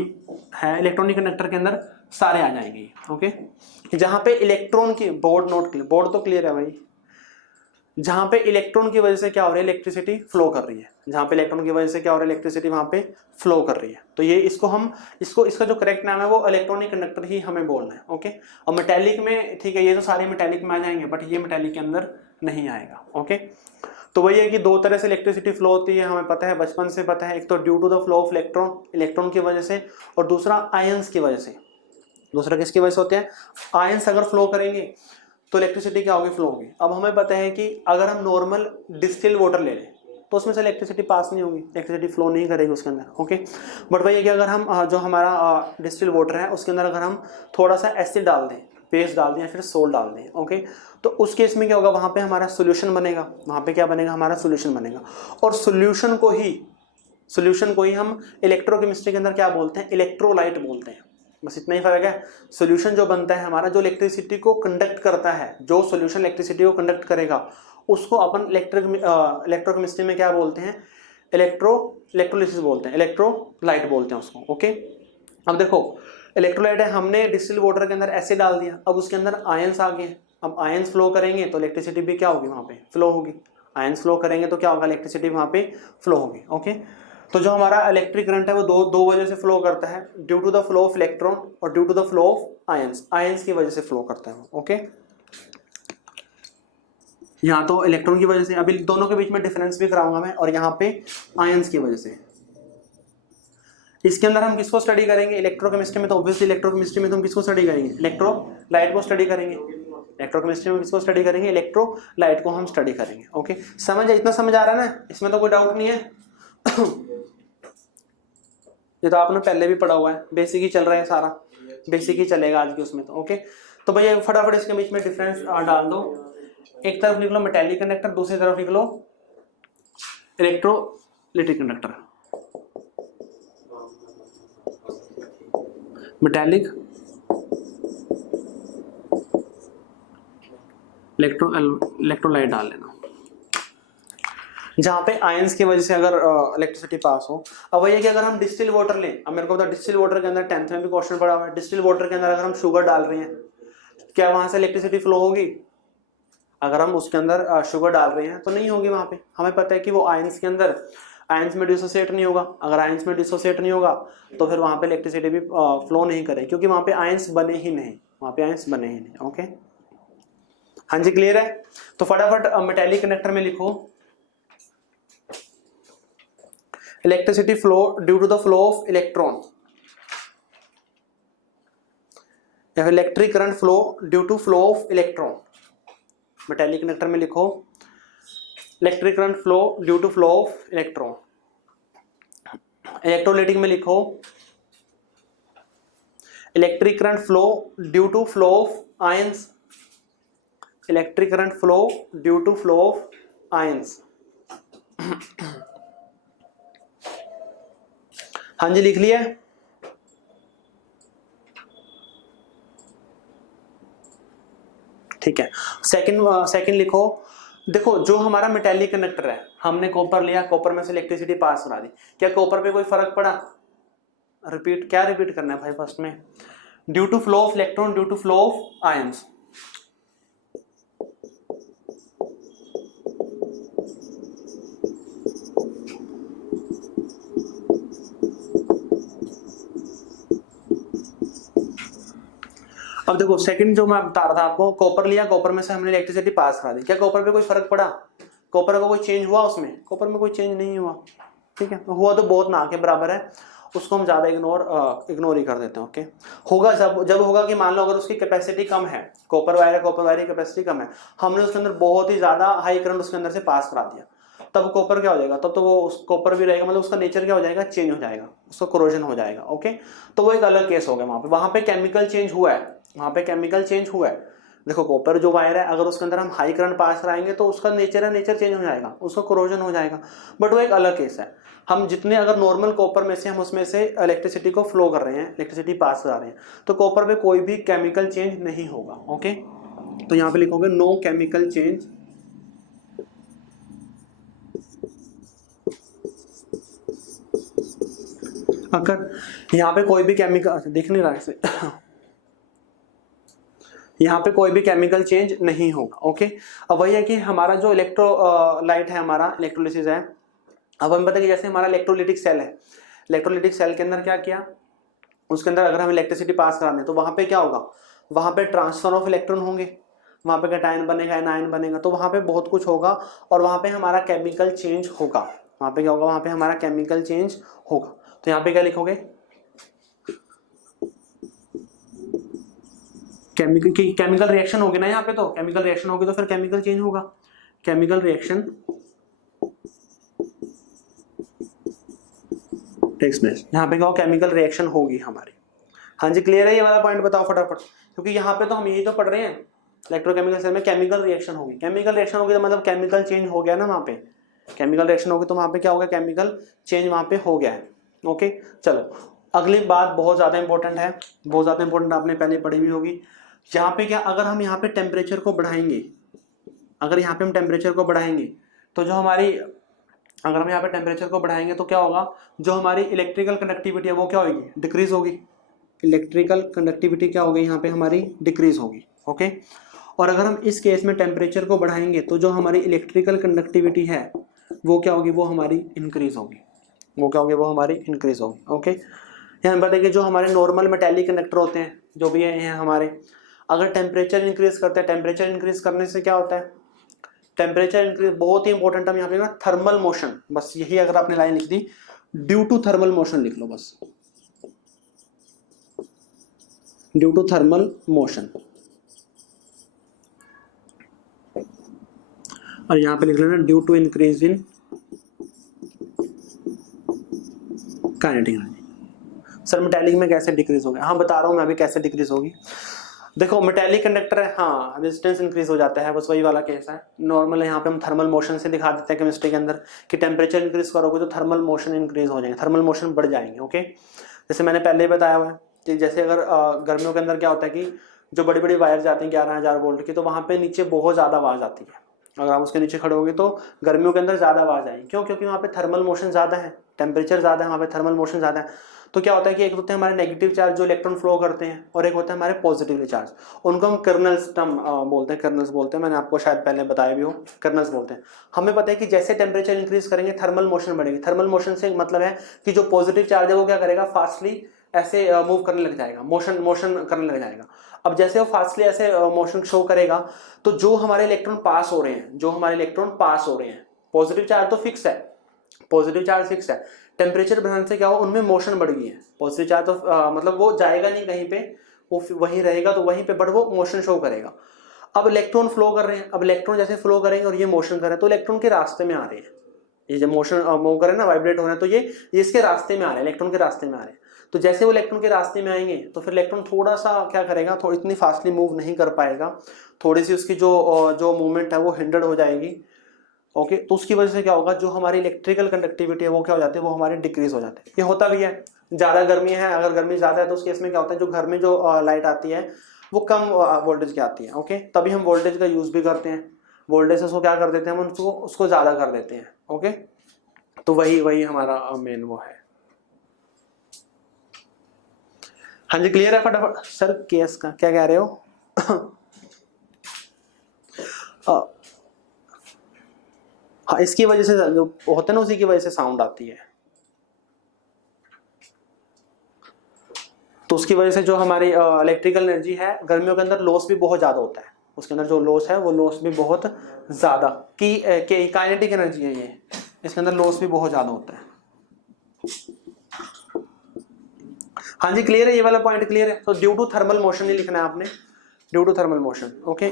है, इलेक्ट्रॉनिक कंडक्टर के अंदर सारे आ जाएंगे। ओके जहां पे इलेक्ट्रॉन की, बोर्ड नोट क्लियर, बोर्ड तो क्लियर है भाई, जहां पे इलेक्ट्रॉन की वजह से क्या हो रही है, इलेक्ट्रिसिटी फ्लो कर रही है, जहां पे इलेक्ट्रॉन की वजह से क्या हो रहा है, इलेक्ट्रिसिटी वहां पे फ्लो कर रही है, तो ये इसको हम इसका जो करेक्ट नाम है वो इलेक्ट्रॉनिक कंडक्टर ही हमें बोलना है। ओके और मेटेलिक में ठीक है, ये तो सारे मेटेलिक में आ जाएंगे, बट ये मेटेलिक के अंदर नहीं आएगा। ओके तो वही है कि दो तरह से इलेक्ट्रिसिटी फ्लो होती है, हमें पता है, बचपन से पता है, एक तो due to the flow of electron, electron की वजह से, और दूसरा आयंस की वजह से। दूसरा किसकी वजह से होते हैं, आयंस अगर फ्लो करेंगे तो इलेक्ट्रिसिटी क्या होगी, फ्लो होगी। अब हमें पता है कि अगर हम नॉर्मल डिस्टिल वाटर ले लें तो उसमें से इलेक्ट्रिसिटी पास नहीं होगी, इलेक्ट्रिसिटी फ्लो नहीं करेगी उसके अंदर। ओके बट वही है कि अगर हम जो हमारा डिस्टिल वाटर है उसके अंदर अगर हम थोड़ा सा एसिड डाल दें, बेस डाल दें या फिर सोल्ट डाल दें, ओके तो उस केस में क्या होगा, वहां पे हमारा सोल्यूशन बनेगा, वहां पे क्या बनेगा, हमारा सोल्यूशन बनेगा। और सोल्यूशन को ही हम इलेक्ट्रोकेमिस्ट्री के अंदर क्या बोलते हैं, इलेक्ट्रोलाइट बोलते हैं। बस इतना ही फर्क है। सोल्यूशन जो बनता है हमारा, जो इलेक्ट्रिसिटी को कंडक्ट करता है, जो सोल्यूशन इलेक्ट्रिसिटी को कंडक्ट करेगा, उसको अपन इलेक्ट्रोकेमिस्ट्री में क्या बोलते हैं, इलेक्ट्रोलिसिस बोलते हैं, इलेक्ट्रोलाइट बोलते हैं उसको। ओके अब देखो इलेक्ट्रोलाइट है, हमने डिस्टिल वाटर के अंदर एसिड डाल दिया, अब उसके अंदर आयंस आ गए, अब आयंस फ्लो करेंगे तो इलेक्ट्रिसिटी भी क्या होगी, वहां पे फ्लो होगी। आयंस फ्लो करेंगे तो क्या होगा, इलेक्ट्रिसिटी वहां पे फ्लो होगी। ओके तो जो हमारा इलेक्ट्रिक करंट है वो दो वजह से फ्लो करता है, due to the flow of electron और due to the flow of ions, ions की वजह से फ्लो करता है। ओके यहाँ तो इलेक्ट्रॉन की वजह से, अभी दोनों के बीच में डिफरेंस भी कराऊंगा मैं, और यहाँ पे आयंस की वजह से। इसके अंदर हम किसको स्टडी करेंगे, इलेक्ट्रोकेमिस्ट्री में तो ऑब्वियसली इलेक्ट्रोकेमिस्ट्री में तो हम किसको स्टडी करेंगे, इलेक्ट्रोलाइट को स्टडी करेंगे। इलेक्ट्रोकेमिस्ट्री में किसको स्टडी करेंगे, इलेक्ट्रोलाइट को हम स्टडी करेंगे। ओके समझ, इतना समझ आ रहा है ना, इसमें तो कोई डाउट नहीं है। ये तो आपने पहले भी पढ़ा हुआ है, बेसिक ही चल रहा है, सारा बेसिक ही चलेगा आज के उसमें तो। ओके तो भैया फटाफट इसके बीच में डिफरेंस डाल दो, एक तरफ लिख लो मेटेलिक कंडक्टर, दूसरी तरफ लिख लो इलेक्ट्रोलिटिक कंडक्टर। मेटेलिक इलेक्ट्रोलाइट डाल लेना, जहां पे आयंस की वजह से अगर इलेक्ट्रिसिटी पास हो। अब वही है कि अगर हम डिस्टिल वाटर लें, अब मेरे को पता डिस्टिल वाटर के अंदर 10th में भी क्वेश्चन पड़ा हुआ है, डिस्टिल वाटर के अंदर अगर हम शुगर डाल रहे हैं क्या वहां से इलेक्ट्रिसिटी फ्लो होगी, अगर हम उसके अंदर शुगर डाल रहे हैं तो नहीं होगी वहां पे। हमें पता है कि वो आयंस के अंदर आयंस में डिसोसिएट नहीं होगा। अगर आयंस में डिसोसिएट नहीं होगा तो फिर वहां पे इलेक्ट्रिसिटी भी फ्लो नहीं करे, क्योंकि वहां पे आयंस बने ही नहीं, वहां पे आयंस बने ही नहीं। ओके, हाँ जी क्लियर है। तो फटाफट मेटालिक कंडक्टर में लिखो electricity flow due to the flow of electron, या फिर electric current flow due to flow of electron. Metallic conductor में लिखो electric current flow due to flow of electron. Electrolytic में लिखो electric current flow due to flow of ions, electric current flow due to flow of ions. हाँ जी लिख लिया। ठीक है, सेकंड लिखो, देखो जो हमारा मेटालिक कंडक्टर है, हमने कॉपर लिया, कॉपर में से इलेक्ट्रिसिटी पास करा दी, क्या कॉपर पे कोई फर्क पड़ा? रिपीट, क्या रिपीट करना है भाई फर्स्ट में? Due to flow of electron due to flow of ions. अब देखो सेकंड जो मैं बता रहा था आपको, कॉपर लिया, कॉपर में से हमने इलेक्ट्रिसिटी पास करा दी, क्या कॉपर पे कोई फर्क पड़ा? कॉपर का कोई चेंज हुआ उसमें? कॉपर में कोई चेंज नहीं हुआ। ठीक है, हुआ तो बहुत ना के बराबर है, उसको हम ज्यादा इग्नोर ही कर देते हैं। ओके, होगा जब होगा कि मान लो अगर उसकी कैपेसिटी कम है, कॉपर वायर की कैपेसिटी कम है, हमने उसके अंदर बहुत ही ज्यादा हाई करंट उसके अंदर से पास करा दिया, तब कॉपर क्या हो जाएगा? तब तो वो कॉपर भी रहेगा, मतलब उसका नेचर क्या हो जाएगा? चेंज हो जाएगा, उसका कोरोजन हो जाएगा। ओके, तो वो एक अलग केस हो गया। वहां पे केमिकल चेंज हुआ है, वहां पे केमिकल चेंज हुआ है। देखो कॉपर जो वायर है, अगर उसके अंदर हम हाई करंट पास कराएंगे तो उसका नेचर चेंज हो जाएगा, उसका कोरोजन हो जाएगा, बट वो एक अलग केस है। हम जितने अगर नॉर्मल कॉपर में से हम उसमें से इलेक्ट्रिसिटी को फ्लो कर रहे हैं, इलेक्ट्रिसिटी पास करा रहे हैं, तो कॉपर पे कोई भी केमिकल चेंज नहीं होगा। ओके, तो यहाँ पे लिखोगे नो केमिकल चेंज अगर यहाँ पे कोई भी केमिकल दिख नहीं रहा है यहाँ पे कोई भी केमिकल चेंज नहीं होगा। ओके, अब वही है कि हमारा जो इलेक्ट्रोलाइट है, हमारा इलेक्ट्रोलिसिस है, अब हमें पता है कि जैसे हमारा इलेक्ट्रोलिटिक सेल है, इलेक्ट्रोलिटिक सेल के अंदर क्या किया, उसके अंदर अगर हम इलेक्ट्रिसिटी पास करा दें तो वहां पे क्या होगा? वहां पे ट्रांसफर ऑफ इलेक्ट्रॉन होंगे, वहां पे कैटायन बनेगा, एनायन बनेगा, तो वहां पे बहुत कुछ होगा और वहां पे हमारा केमिकल चेंज होगा। वहां पे क्या होगा? वहां पे हमारा केमिकल चेंज होगा। तो यहाँ पे क्या लिखोगे? केमिकल रिएक्शन होगी ना यहाँ पे, तो केमिकल रिएक्शन होगी तो फिर केमिकल चेंज होगा। केमिकल रिएक्शन टेक्स प्लेस, यहाँ पे क्या होगा? केमिकल रिएक्शन होगी हमारी। हाँ जी क्लियर है, ये वाला पॉइंट बताओ फटाफट, क्योंकि यहाँ पे तो हम यही तो पढ़ रहे हैं, इलेक्ट्रोकेमिकल सेल में केमिकल रिएक्शन होगी। केमिकल रिएक्शन होगी तो मतलब केमिकल चेंज हो गया ना वहाँ पे, केमिकल रिएक्शन होगी तो वहाँ पे क्या होगा? केमिकल चेंज वहाँ पे हो गया है। ओके, चलो अगली बात बहुत ज्यादा इंपॉर्टेंट है, बहुत ज्यादा इंपॉर्टेंट, आपने पहले पढ़ी हुई होगी। यहाँ पे क्या, अगर हम यहाँ पे टेम्परेचर को बढ़ाएंगे, अगर यहाँ पे हम टेम्परेचर को बढ़ाएंगे तो जो हमारी, अगर हम यहाँ पे टेम्परेचर को बढ़ाएंगे तो क्या होगा? जो हमारी इलेक्ट्रिकल कंडक्टिविटी है वो क्या होगी? डिक्रीज होगी। इलेक्ट्रिकल कंडक्टिविटी क्या होगी? यहाँ पे हमारी डिक्रीज होगी। ओके, और अगर हम इस केस में टेम्परेचर को बढ़ाएंगे तो जो हमारी इलेक्ट्रिकल कंडक्टिविटी है वो क्या होगी? वो हमारी इंक्रीज होगी। वो क्या होगी? वो हमारी इंक्रीज होगी। ओके, यहाँ बताइए जो हमारे नॉर्मल मेटालिक कंडक्टर होते हैं जो भी हैं हमारे, अगर टेम्परेचर इंक्रीज करते हैं, टेम्परेचर इंक्रीज करने से क्या होता है? टेम्परेचर इंक्रीज, बहुत ही इंपॉर्टेंट हम यहाँ पे ना थर्मल मोशन, बस यही अगर आपने लाइन लिख दी, ड्यू टू थर्मल मोशन लिख लो बस, ड्यू टू थर्मल मोशन, और यहाँ पे लिख लेना due to increase in kinetic energy. Sir metallic में कैसे डिक्रीज होगा? हाँ बता रहा हूँ मैं अभी कैसे डिक्रीज होगी। देखो मेटालिक कंडक्टर है, हाँ रेजिस्टेंस इंक्रीज हो जाता है, बस वही वाला केस है। नॉर्मल यहाँ पे हम थर्मल मोशन से दिखा देते हैं केमिस्ट्री के अंदर कि टेम्परेचर इंक्रीज करोगे तो थर्मल मोशन इंक्रीज हो जाएंगे, थर्मल मोशन बढ़ जाएंगे। ओके, जैसे मैंने पहले ही बताया हुआ है कि जैसे अगर गर्मियों के अंदर क्या होता है कि जो बड़ी बड़ी वायर जाती हैं 11,000 वोल्ट की, तो वहाँ पे नीचे बहुत ज़्यादा आवाज़ आती है, अगर आप उसके नीचे खड़े होगे तो गर्मियों के अंदर ज़्यादा आवाज़ आएगी। क्यों? क्योंकि वहाँ पे थर्मल मोशन ज़्यादा है, टेम्परेचर ज़्यादा है, वहाँ पे थर्मल मोशन ज़्यादा है, तो क्या होता है कि एक होते हैं हमारे नेगेटिव चार्ज जो इलेक्ट्रॉन फ्लो करते हैं, और एक होता है हमारे पॉजिटिवली चार्ज, उनको हम कर्नल्स बोलते हैं, कर्नल्स बोलते हैं, मैंने आपको शायद पहले बताया भी हो, कर्नल्स बोलते हैं। हमें पता है कि जैसे टेम्परेचर इंक्रीज करेंगे थर्मल मोशन बढ़ेगी। थर्मल मोशन से मतलब है कि जो पॉजिटिव चार्ज है वो क्या करेगा, फास्टली ऐसे मूव करने लग जाएगा, मोशन करने लग जाएगा। अब जैसे वो फास्टली ऐसे मोशन शो करेगा तो जो हमारे इलेक्ट्रॉन पास हो रहे हैं, पॉजिटिव चार्ज तो फिक्स है, पॉजिटिव चार्ज फिक्स है, टेम्परेचर बढ़ने से क्या हो, उनमें मोशन बढ़ गई है। पॉजिटिव चार्ज तो मतलब वो जाएगा नहीं कहीं पे, वो वहीं रहेगा, तो वहीं पे बट वो मोशन शो करेगा। अब इलेक्ट्रॉन फ्लो कर रहे हैं, अब इलेक्ट्रॉन जैसे फ्लो करेंगे और ये मोशन कर रहे हैं तो इलेक्ट्रॉन के रास्ते में आ रहे हैं, ये जब मोशन मूव कर रहे हैं ना, वाइब्रेट हो रहे हैं, तो ये इसके रास्ते में आ रहे हैं, इलेक्ट्रॉन के रास्ते में आ रहे हैं। तो जैसे वो इलेक्ट्रॉन के रास्ते में आएंगे तो फिर इलेक्ट्रॉन थोड़ा सा क्या करेगा, थोड़ी इतनी फास्टली मूव नहीं कर पाएगा, थोड़ी सी उसकी जो मूवमेंट है वो हिंडर्ड हो जाएगी। ओके, तो उसकी वजह से क्या होगा, जो हमारी इलेक्ट्रिकल कंडक्टिविटी है वो क्या हो जाती है, वो हमारी डिक्रीज हो जाती है। ये होता भी है, ज्यादा गर्मी है, अगर गर्मी ज्यादा है तो उस केस में क्या होता है, जो घर में जो लाइट आती है वो कम वोल्टेज की आती है। ओके, तभी हम वोल्टेज का यूज भी करते हैं, वोल्टेज से उसको क्या कर देते हैं, हम उसको ज्यादा कर देते हैं। ओके, तो वही हमारा मेन वो है। हाँ जी, क्लियर है फटाफट सर, केस का क्या कह रहे हो? हाँ, इसकी वजह से जो होता है ना, उसी की वजह से साउंड आती है। तो उसकी वजह से जो हमारी इलेक्ट्रिकल एनर्जी है, गर्मियों के अंदर लॉस भी बहुत ज्यादा होता है, उसके अंदर जो लॉस है वो लॉस भी बहुत ज्यादा की काइनेटिक एनर्जी है ये, इसके अंदर लॉस भी बहुत ज्यादा होता है। हाँ जी, क्लियर है, ये वाला पॉइंट क्लियर है। तो ड्यू टू थर्मल मोशन ही लिखना है आपने, due to thermal motion. Okay,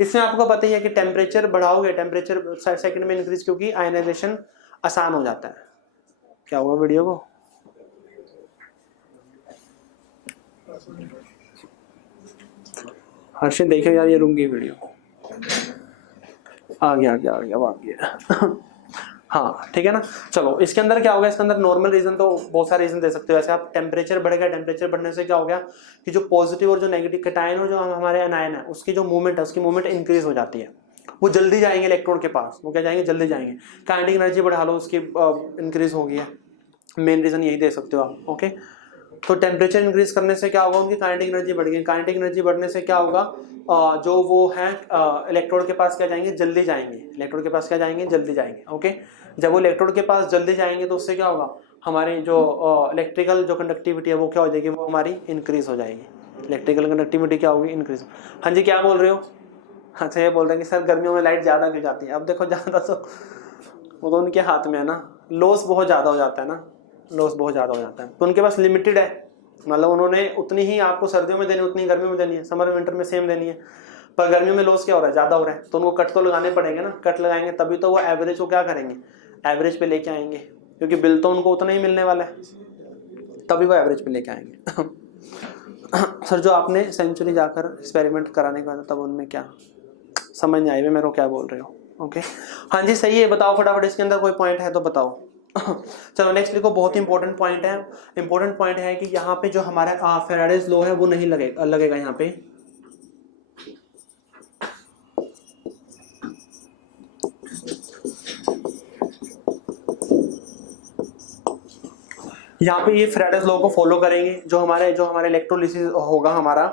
इसमें आपको पता ही है कि टेम्परेचर बढ़ाओगे, टेम्परेचर सेकंड में इंक्रीज, क्योंकि आयनाइजेशन आसान हो जाता है। क्या हुआ वीडियो को? हर्षित देखियो यार, ये रुक गई वीडियो, आ गया हाँ ठीक है ना। चलो, इसके अंदर क्या होगा, इसके अंदर नॉर्मल रीजन तो बहुत सारे रीजन दे सकते हो। वैसे आप टेम्परेचर बढ़ेगा, टेम्परेचर बढ़ने से क्या हो गया कि जो पॉजिटिव और जो नेगेटिव कैटायन और जो हमारे एनायन है उसकी जो मूवमेंट है, उसकी मूवमेंट इंक्रीज हो जाती है, वो जल्दी जाएंगे इलेक्ट्रॉन के पास, वो क्या जाएंगे, जल्दी जाएंगे। काइनेटिक एनर्जी बढ़ा लो, उसकी इंक्रीज हो गई है, मेन रीजन यही दे सकते हो आप। ओके, तो टेम्परेचर इंक्रीज करने से क्या होगा, उनकी काइनेटिक एनर्जी बढ़ गई, काइनेटिक एनर्जी बढ़ने से क्या होगा, जो वो है इलेक्ट्रोड के पास क्या जाएंगे, जल्दी जाएंगे, इलेक्ट्रोड के पास क्या जाएंगे, जल्दी जाएंगे। ओके, जब वो इलेक्ट्रोड के पास जल्दी जाएंगे तो उससे क्या होगा, हमारी जो इलेक्ट्रिकल जो कंडक्टिविटी है वो क्या हो जाएगी, वो हमारी इंक्रीज हो जाएगी। इलेक्ट्रिकल कंडक्टिविटी क्या होगी, इंक्रीज। हाँ जी, क्या बोल रहे हो? अच्छा, ये बोल रहे हैं कि सर गर्मियों में लाइट ज्यादा क्यों जाती है? अब देखो, ज्यादा तो वो तो उनके हाथ में है ना, लॉस बहुत ज्यादा हो जाता है ना, लॉस बहुत ज्यादा हो जाता है, तो उनके पास लिमिटेड है, मतलब उन्होंने उतनी ही आपको सर्दियों में देनी, उतनी गर्मियों में देनी है, समर विंटर में सेम देनी है, पर गर्मियों में लॉस क्या हो रहा है, ज्यादा हो रहा है, तो उनको कट तो लगाने पड़ेंगे ना, कट लगाएंगे तभी तो वो एवरेज को क्या करेंगे, एवरेज पे लेके आएंगे, क्योंकि बिल तो उनको उतना ही मिलने वाला है, तभी वो एवरेज पे लेके आएंगे। सर, जो आपने सेंचुरी जाकर एक्सपेरिमेंट कराने का तब उनमें क्या समझ नहीं आई मेरे को क्या बोल रहे हो? ओके, हाँ जी सही है, बताओ फटाफट, इसके अंदर कोई पॉइंट है तो बताओ। चलो नेक्स्ट देखो, बहुत इंपॉर्टेंट पॉइंट है, इंपॉर्टेंट पॉइंट है कि यहाँ पे जो हमारा फैराडेज लॉ है वो नहीं लगेगा यहाँ पे। यहाँ पे ये फैराडेज लॉ को फॉलो करेंगे, जो हमारे इलेक्ट्रोलिसिस होगा, हमारा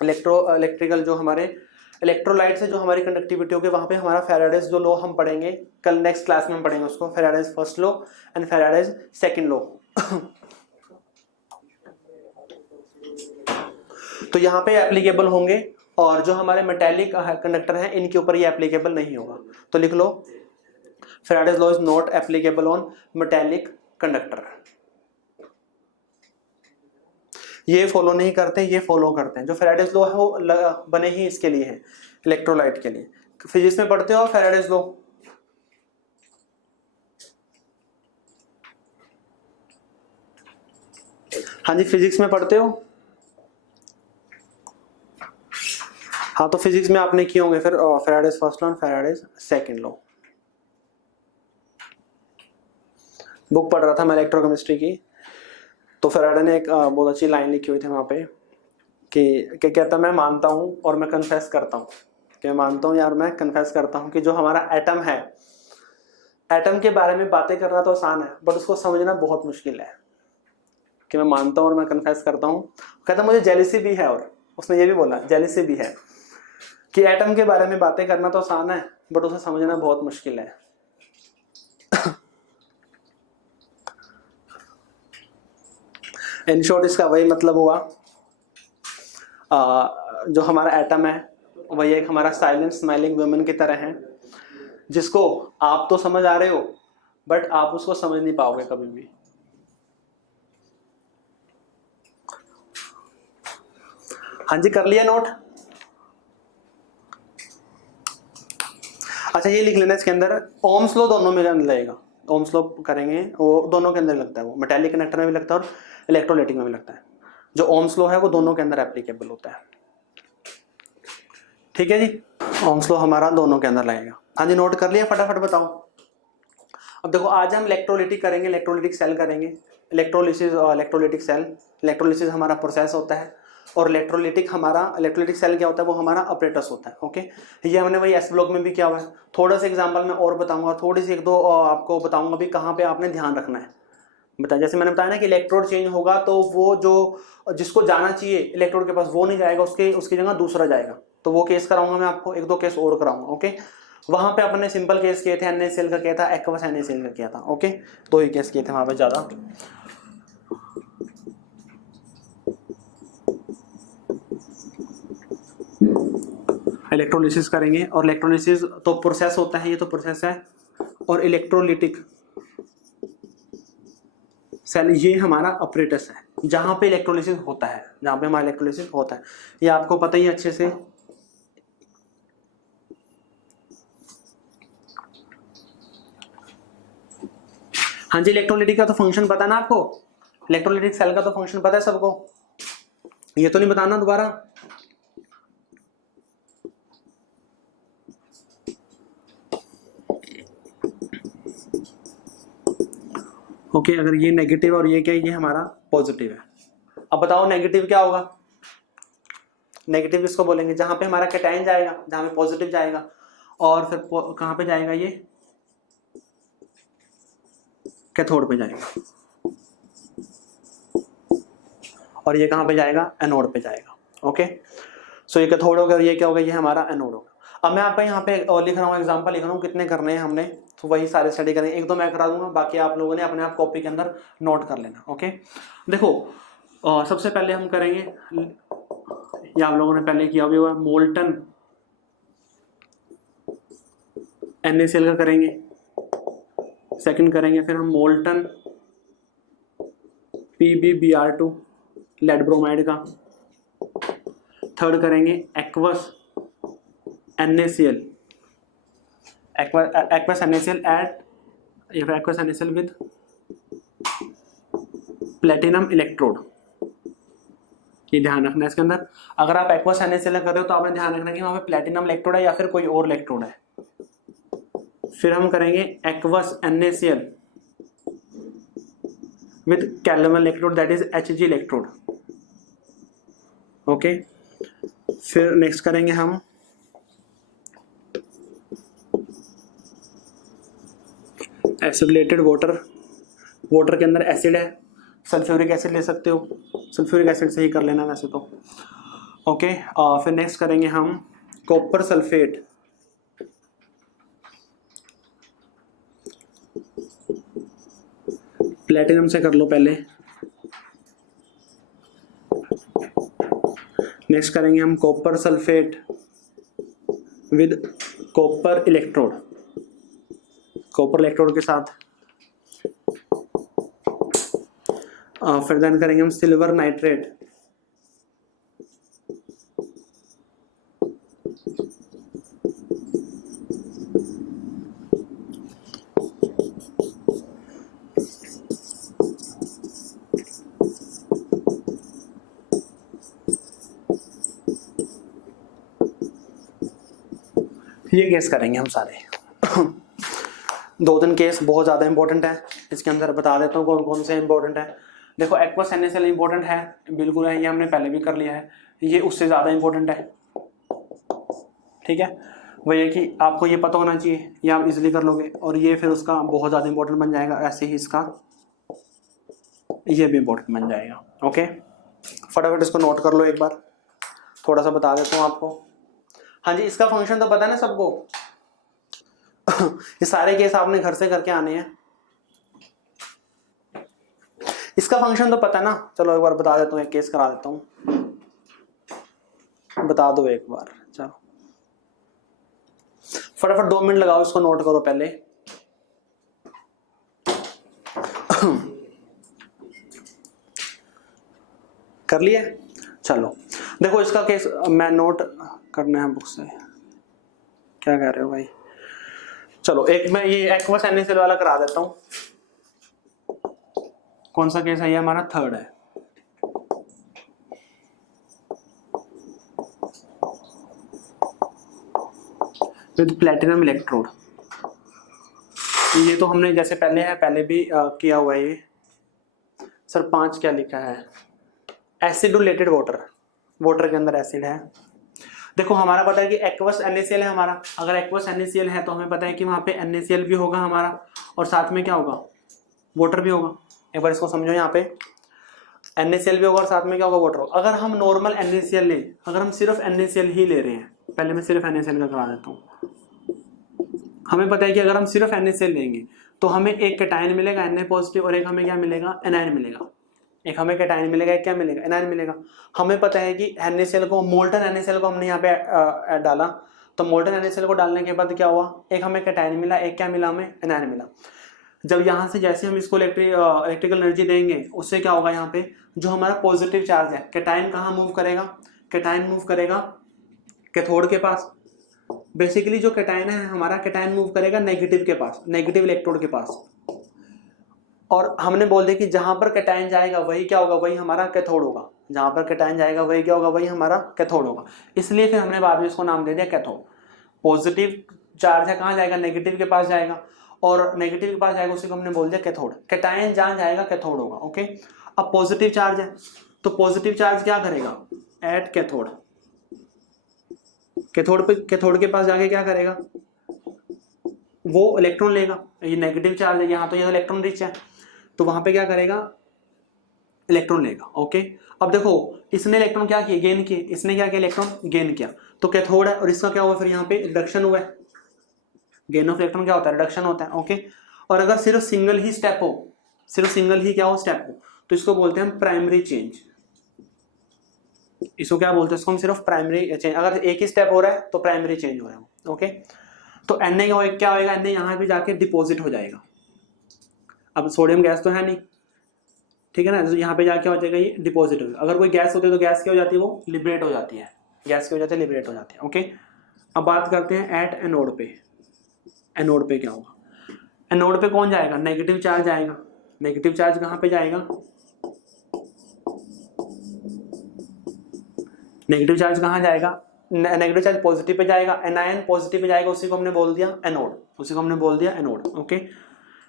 इलेक्ट्रिकल जो हमारे इलेक्ट्रोलाइट से जो हमारी कंडक्टिविटी होगी, वहां पे हमारा फैराडेज जो लॉ हम पढ़ेंगे कल नेक्स्ट क्लास में हम पढ़ेंगे उसको, Faraday's first law and Faraday's second law. तो यहाँ पे एप्लीकेबल होंगे, और जो हमारे मेटेलिक कंडक्टर हैं इनके ऊपर ये एप्लीकेबल नहीं होगा। तो लिख लो, Faraday's law is not applicable on metallic conductor. ये फॉलो नहीं करते, ये फॉलो करते हैं। जो फैराडेज लॉ है वो बने ही इसके लिए है, इलेक्ट्रोलाइट के लिए। फिजिक्स में पढ़ते हो फैराडेज लॉ? हाँ जी, फिजिक्स में पढ़ते हो? हाँ, तो फिजिक्स में आपने किए होंगे फिर Faraday's first law, Faraday's second law. Book पढ़ रहा था मैं इलेक्ट्रोकेमिस्ट्री की, तो फैराडे ने एक बहुत अच्छी लाइन लिखी हुई थी वहां पे कि कहता, मैं मानता हूं और मैं कन्फेस करता हूं, कि मैं मानता हूं यार, मैं कन्फेस करता हूं कि जो हमारा एटम है, एटम के बारे में बातें करना तो आसान है बट उसको समझना बहुत मुश्किल है। कि मैं मानता हूँ और मैं कन्फेस करता हूँ। कहता मुझे जेलिसी भी है, और उसने ये भी बोला जेलिसी भी है कि एटम के बारे में बातें करना तो आसान है बट उसे समझना बहुत मुश्किल है। इन शॉर्ट इसका वही मतलब हुआ, जो हमारा एटम है वही एक हमारा साइलेंट स्माइलिंग वुमेन की तरह है, जिसको आप तो समझ आ रहे हो बट आप उसको समझ नहीं पाओगे कभी भी। हाँ जी, कर लिया नोट? अच्छा ये लिख लेना इसके अंदर, ओम्स लॉ दोनों में लगेगा। ओम्स लॉ करेंगे वो दोनों के अंदर लगता है, वो मेटालिक कनेक्टर में भी लगता है और इलेक्ट्रोलाइटिक में भी लगता है। जो ओम्स लॉ है वो दोनों के अंदर एप्लीकेबल होता है। ठीक है जी, ओम्स लॉ हमारा दोनों के अंदर लगेगा। हाँ जी, नोट कर लिया? फटाफट बताओ। अब देखो आज हम इलेक्ट्रोलिटिक करेंगे, इलेक्ट्रोलिटिक सेल करेंगे, इलेक्ट्रोलिसिस और इलेक्ट्रोलिटिक सेल। इलेक्ट्रोलिसिस हमारा प्रोसेस होता है और इलेक्ट्रोलिटिक सेल क्या होता है, वो हमारा ऑपरेटर्स होता है। ओके, ये हमने वही एस ब्लॉक में भी किया हुआ है। थोड़ा सा एग्जांपल मैं और बताऊंगा, थोड़ी सी एक दो आपको बताऊंगा भी कहाँ पे आपने ध्यान रखना है। बता, जैसे मैंने बताया ना कि इलेक्ट्रोड चेंज होगा तो वो जो जिसको जाना चाहिए इलेक्ट्रोड के पास वो नहीं जाएगा, उसकी जगह दूसरा जाएगा। तो वो केस कराऊंगा मैं आपको, एक दो केस और कराऊंगा। ओके, वहां पे अपने सिंपल केस किए थे, NaCl का किया था, एक्वस NaCl का किया था। ओके, दो ही केस किए थे वहां पे ज्यादा। इलेक्ट्रोलिसिस करेंगे और इलेक्ट्रोलिसिस तो प्रोसेस होता है, ये तो प्रोसेस है। और इलेक्ट्रोलिटिक सेल ये हमारा ऑपरेटर्स है, जहां पे इलेक्ट्रोलिसिस होता है, जहां पे हमारा इलेक्ट्रोलिसिस होता है। ये आपको पता ही अच्छे से। हाँ जी, इलेक्ट्रोलिटिक का तो फंक्शन पता है ना आपको, इलेक्ट्रोलिटिक सेल का तो फंक्शन पता है सबको, ये तो नहीं बताना दोबारा। ओके, अगर ये नेगेटिव और ये क्या, ये हमारा पॉजिटिव है। अब बताओ नेगेटिव क्या होगा? नेगेटिव किसको बोलेंगे? जहां पे हमारा कैटायन जाएगा, जहां पे पॉजिटिव जाएगा, और फिर कहां पे जाएगा? ये कैथोड पे जाएगा, और ये कहां पे जाएगा? एनोड पे जाएगा। ओके, सो ये कैथोड होगा और ये क्या होगा? ये हमारा एनोड होगा। अब मैं आपको यहाँ पे लिख रहा हूँ, एग्जांपल लिख रहा हूँ, कितने करने हैं हमने, तो वही सारे स्टडी करेंगे। एक दो मैं करा दूंगा, बाकी आप लोगों ने अपने आप कॉपी के अंदर नोट कर लेना। ओके, देखो सबसे पहले हम करेंगे, ये आप लोगों ने पहले किया भी हुआ, मोल्टन NaCl का करेंगे, सेकंड करेंगे फिर हम मोल्टन PbBr2 लेड ब्रोमाइड का, थर्ड करेंगे aqueous NaCl, aqueous NaCl with platinum electrode. ये ध्यान रखना है इसके अंदर। अगर आप एक्वस NaCl कर रहे हो तो आपने ध्यान रखना कि वहां पे प्लेटिनम इलेक्ट्रोड है या फिर कोई और इलेक्ट्रोड है। फिर हम करेंगे aqueous NaCl with Kelvin electrode, that is Hg electrode. Okay, फिर नेक्स्ट करेंगे हम एसिडलेटेड वाटर के अंदर एसिड है, सल्फ्यूरिक एसिड ले सकते हो, सल्फ्यूरिक एसिड से ही कर लेना वैसे तो। ओके, फिर नेक्स्ट करेंगे हम कॉपर सल्फेट, प्लेटिनम से कर लो पहले। नेक्स्ट करेंगे हम copper sulphate with copper electrode, copper electrode के साथ। फिर देन करेंगे हम सिल्वर नाइट्रेट, ये केस करेंगे हम सारे। दो तीन केस बहुत ज़्यादा इंपॉर्टेंट है, इसके अंदर बता देता हूँ कौन कौन से इंपॉर्टेंट है। देखो एक्वस NaCl इंपॉर्टेंट है, बिल्कुल है, ये हमने पहले भी कर लिया है। ये उससे ज़्यादा इंपॉर्टेंट है, ठीक है। वही है कि आपको ये पता होना चाहिए, ये आप इजीली कर लोगे, और ये फिर उसका बहुत ज़्यादा इंपॉर्टेंट बन जाएगा, ऐसे ही इसका ये भी इंपॉर्टेंट बन जाएगा। ओके, फटाफट इसको नोट कर लो एक बार, थोड़ा सा बता देता हूँ आपको। हाँ जी, इसका फंक्शन तो पता है ना सबको ये सारे केस आपने घर से करके आने हैं, इसका फंक्शन तो पता है ना। चलो एक बार बता देता हूँ, एक केस करा देता हूँ, बता दो एक बार। चलो फटाफट 2 मिनट लगाओ, इसको नोट करो पहले। कर लिया? चलो देखो इसका केस मैं नोट करना है बुक से। क्या कह रहे हो भाई? चलो एक मैं ये एक्वस NaCl वाला करा देता हूं। कौन सा केस है ये? हमारा थर्ड है। With platinum electrode. ये तो हमने जैसे पहले है, पहले भी किया हुआ है ये। सर 5 क्या लिखा है? एसिडुलेटेड वाटर, वाटर के अंदर एसिड है। देखो हमारा पता है कि एक्वस NaCl है हमारा। अगर एक्वस NaCl है तो हमें पता है कि वहां पे NaCl भी होगा हमारा, और साथ में क्या होगा? वाटर भी होगा। एक बार इसको समझो, यहाँ पे NaCl भी होगा और साथ में क्या होगा? वाटर होगा। अगर हम नॉर्मल NaCl लें, अगर हम सिर्फ NaCl ही ले रहे हैं, पहले मैं सिर्फ NaCl का करा देता हूँ। हमें पता है कि अगर हम सिर्फ NaCl लेंगे तो हमें एक कैटायन मिलेगा Na पॉजिटिव, और एक हमें क्या मिलेगा? एनायन मिलेगा। एक हमें कैटायन मिलेगा, एक क्या मिलेगा? एनायन मिलेगा। हमें पता है कि NaCl को, मोल्टन NaCl को हमने यहाँ पे डाला, तो मोल्टन NaCl को डालने के बाद क्या हुआ? एक हमें कैटायन मिला, एक क्या मिला? हमें एनायन मिला। जब यहाँ से जैसे हम इसको इलेक्ट्रिकल एनर्जी देंगे, उससे क्या होगा? यहाँ पे जो हमारा पॉजिटिव चार्ज है, कैटायन कहाँ मूव करेगा? कैटायन मूव करेगा कैथोड के पास। बेसिकली जो कैटायन है हमारा, कैटायन मूव करेगा नेगेटिव के पास, नेगेटिव इलेक्ट्रोड के पास। और हमने बोल दिया कि जहां पर कैटायन जाएगा वही क्या होगा? वही हमारा कैथोड होगा। जहां पर कैटायन जाएगा वही क्या होगा? वही हमारा कैथोड होगा। इसलिए फिर हमने बाद में इसको नाम दे दिया कैथोड। पॉजिटिव चार्ज है, कहाँ जाएगा? नेगेटिव के पास जाएगा, और नेगेटिव के पास जाएगा, उसी को हमने बोल दिया कैथोड। कैटायन जहां जाएगा कैथोड होगा। ओके, अब पॉजिटिव चार्ज है तो पॉजिटिव चार्ज क्या करेगा? At cathode. कैथोड के पास जाके क्या करेगा? वो इलेक्ट्रॉन लेगा। ये नेगेटिव चार्ज है, यहाँ तो ये इलेक्ट्रॉन रिच है, तो वहां पे क्या करेगा? इलेक्ट्रॉन लेगा। ओके, अब देखो इसने इलेक्ट्रॉन क्या किए? गेन किए। इसने क्या किया? इलेक्ट्रॉन गेन किया। तो कैथोड है, और इसका क्या हुआ? फिर यहाँ पे रिडक्शन हुआ है। गेन ऑफ इलेक्ट्रॉन क्या होता है? रिडक्शन होता है। ओके, और अगर सिर्फ सिंगल ही स्टेप हो, सिर्फ सिंगल ही क्या हो? स्टेप हो, तो इसको बोलते हैं हम प्राइमरी चेंज। इसको क्या बोलते हैं? इसको हम सिर्फ प्राइमरी चेंज। अगर एक ही स्टेप हो रहा है तो प्राइमरी चेंज हो रहा है। ओके, तो Na क्या होएगा? Na यहाँ पे जाके डिपॉजिट हो जाएगा। अब सोडियम गैस तो है नहीं, ठीक है ना, तो यहाँ पे जाके हो जाएगा, ये डिपॉजिट होगा। अगर कोई गैस होती है तो गैस क्या हो जाती है? वो लिबरेट हो जाती है। गैस क्या हो जाती है? लिबरेट हो जाती है। ओके, अब बात करते हैं एट एनोड पे। एनोड पे क्या होगा? एनोड पे कौन जाएगा? नेगेटिव चार्ज आएगा। नेगेटिव चार्ज कहाँ पे जाएगा? नेगेटिव चार्ज कहाँ जाएगा? नेगेटिव चार्ज पॉजिटिव पे जाएगा, एनायन पॉजिटिव पे जाएगा, उसी को हमने बोल दिया एनोड। उसी को हमने बोल दिया एनोड। ओके,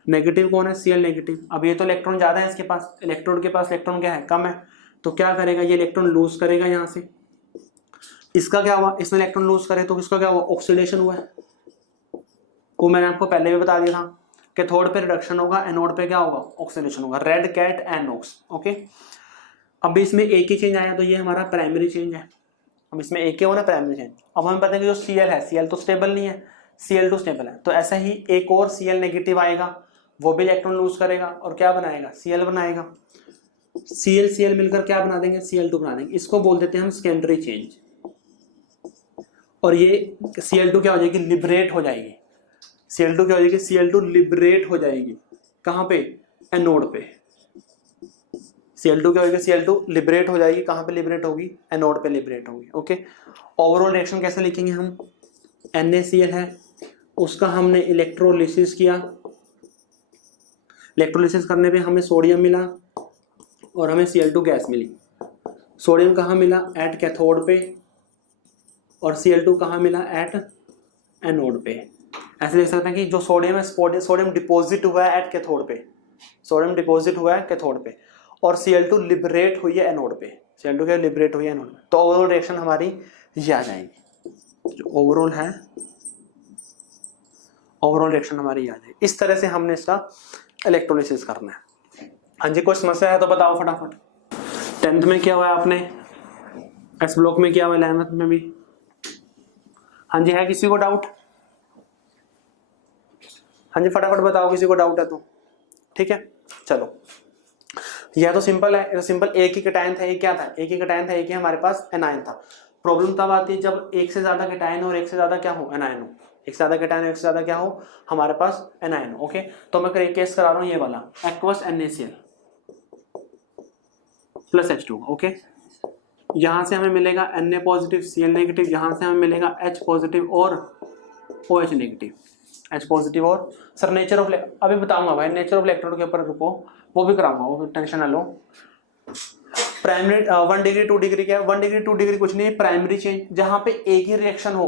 नेगेटिव कौन है? Cl negative. अब ये तो इलेक्ट्रॉन ज्यादा है इसके पास, इलेक्ट्रोड के पास इलेक्ट्रॉन क्या है? कम है, तो क्या करेगा? ये इलेक्ट्रॉन लूज करेगा यहाँ से। इसका क्या हुआ? इसने इलेक्ट्रॉन लूज करे तो इसका क्या हुआ? ऑक्सीडेशन हुआ है। वो मैंने आपको पहले भी बता दिया था, कैथोड पे रिडक्शन होगा, एनोड पे क्या होगा? ऑक्सीडेशन होगा। Red cat INOX. ओके, अब इसमें एक ही चेंज आया तो ये हमारा प्राइमरी चेंज है। अब इसमें एक ही होना प्राइमरी चेंज। अब हमें पता है कि जो Cl है, Cl तो स्टेबल नहीं है, Cl2 स्टेबल है, तो ऐसा ही एक और Cl नेगेटिव आएगा, वो भी इलेक्ट्रॉन लूज करेगा और क्या बनाएगा? Cl बनाएगा। Cl मिलकर क्या बना देंगे? Cl2 बना देंगे। इसको बोल देते हैं हम सेकेंडरी चेंज। और ये Cl2 क्या हो जाएगी? लिबरेट हो जाएगी। Cl2 क्या हो जाएगी? Cl2 लिबरेट हो जाएगी। कहाँ पे? एनोड पे। Cl2 क्या होगी? Cl2 लिबरेट हो जाएगी। कहाँ पे लिबरेट होगी? एनोड पे लिबरेट होगी। ओके, ओवरऑल रिएक्शन कैसे लिखेंगे हम? NaCl है, उसका हमने इलेक्ट्रोलिसिस किया। इलेक्ट्रोलिसिस करने पे हमें सोडियम मिला और हमें Cl2 गैस मिली। सोडियम कहाँ मिला? एट कैथोड पे, और Cl2 कहाँ मिला? एट एनोड पे। ऐसे देख सकते हैं कि जो सोडियम है, सोडियम डिपॉजिट हुआ है एट कैथोड पे, सोडियम डिपॉजिट हुआ है कैथोड पे, और Cl2 लिबरेट हुई है एनोड पे। Cl2 क्या लिबरेट हुई है एनोड पे। तो ओवरऑल रिएक्शन हमारी ये आ जाएगी। जो ओवरऑल है, ओवरऑल रिएक्शन हमारी आ जाएगी। इस तरह से हमने इसका इलेक्ट्रोलिसिस करना है। हाँ जी, कोई समस्या है तो बताओ फटाफट। 10th में क्या हुआ है आपने, एस ब्लॉक में क्या हुआ, 11th में भी। हाँ जी, है किसी को डाउट? हाँ जी फटाफट बताओ, किसी को डाउट है तो। ठीक है चलो, यह तो सिंपल है, ये तो सिंपल। एक ही कैटायन था, एक क्या था, एक ही कैटायन था, एक ही हमारे पास एनायन था। प्रॉब्लम तब आती है जब एक से ज्यादा कैटायन और एक से ज्यादा क्या हो, एनायन हो। एक से ज्यादा कैटायन, एक से ज्यादा क्या हो हमारे पास, एनायन हो। ओके, तो मैं एक केस करा रहा हूँ, ये वाला aqueous NaCl plus H2। Okay, यहां से हमें मिलेगा Na पॉजिटिव Cl नेगेटिव, यहां से हमें मिलेगा H पॉजिटिव और OH नेगेटिव। H पॉजिटिव और सर नेचर ऑफ, अभी बताऊंगा भाई, नेचर ऑफ इलेक्ट्रोड के ऊपर रुको, वो भी कराऊंगा, वो भी टेंशन ना लो। प्राइमरी 1 डिग्री 2 डिग्री क्या है, 1 डिग्री 2 डिग्री कुछ नहीं, प्राइमरी चेंज, जहां पे एक ही रिएक्शन हो,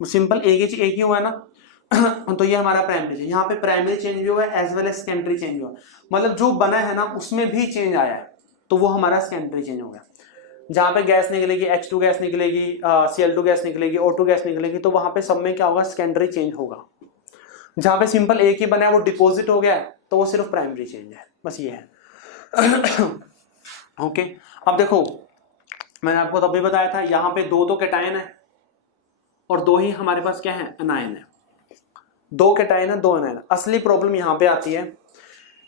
सिंपल एक ही हुआ है ना तो ये हमारा प्राइमरी चेंज। यहाँ पे प्राइमरी चेंज भी हुआ है as well as secondary change हुआ है, मतलब जो बना है ना उसमें भी चेंज आया है, तो वो हमारा सेकेंडरी चेंज हो गया। जहां पे गैस निकलेगी, H2 गैस निकलेगी, Cl2 गैस निकलेगी, O2 गैस निकलेगी, तो वहां पे सब में क्या होगा, सेकेंडरी चेंज होगा। जहां पे सिंपल एक ही बना है वो डिपॉजिट हो गया है, तो वो सिर्फ प्राइमरी चेंज है, बस ये है। ओके, अब देखो मैंने आपको तभी बताया था, यहाँ पे दो तो कैटायन है और दो ही हमारे पास क्या है, एनायन है। दो कैटायन है, दो एनायन। असली प्रॉब्लम यहाँ पे आती है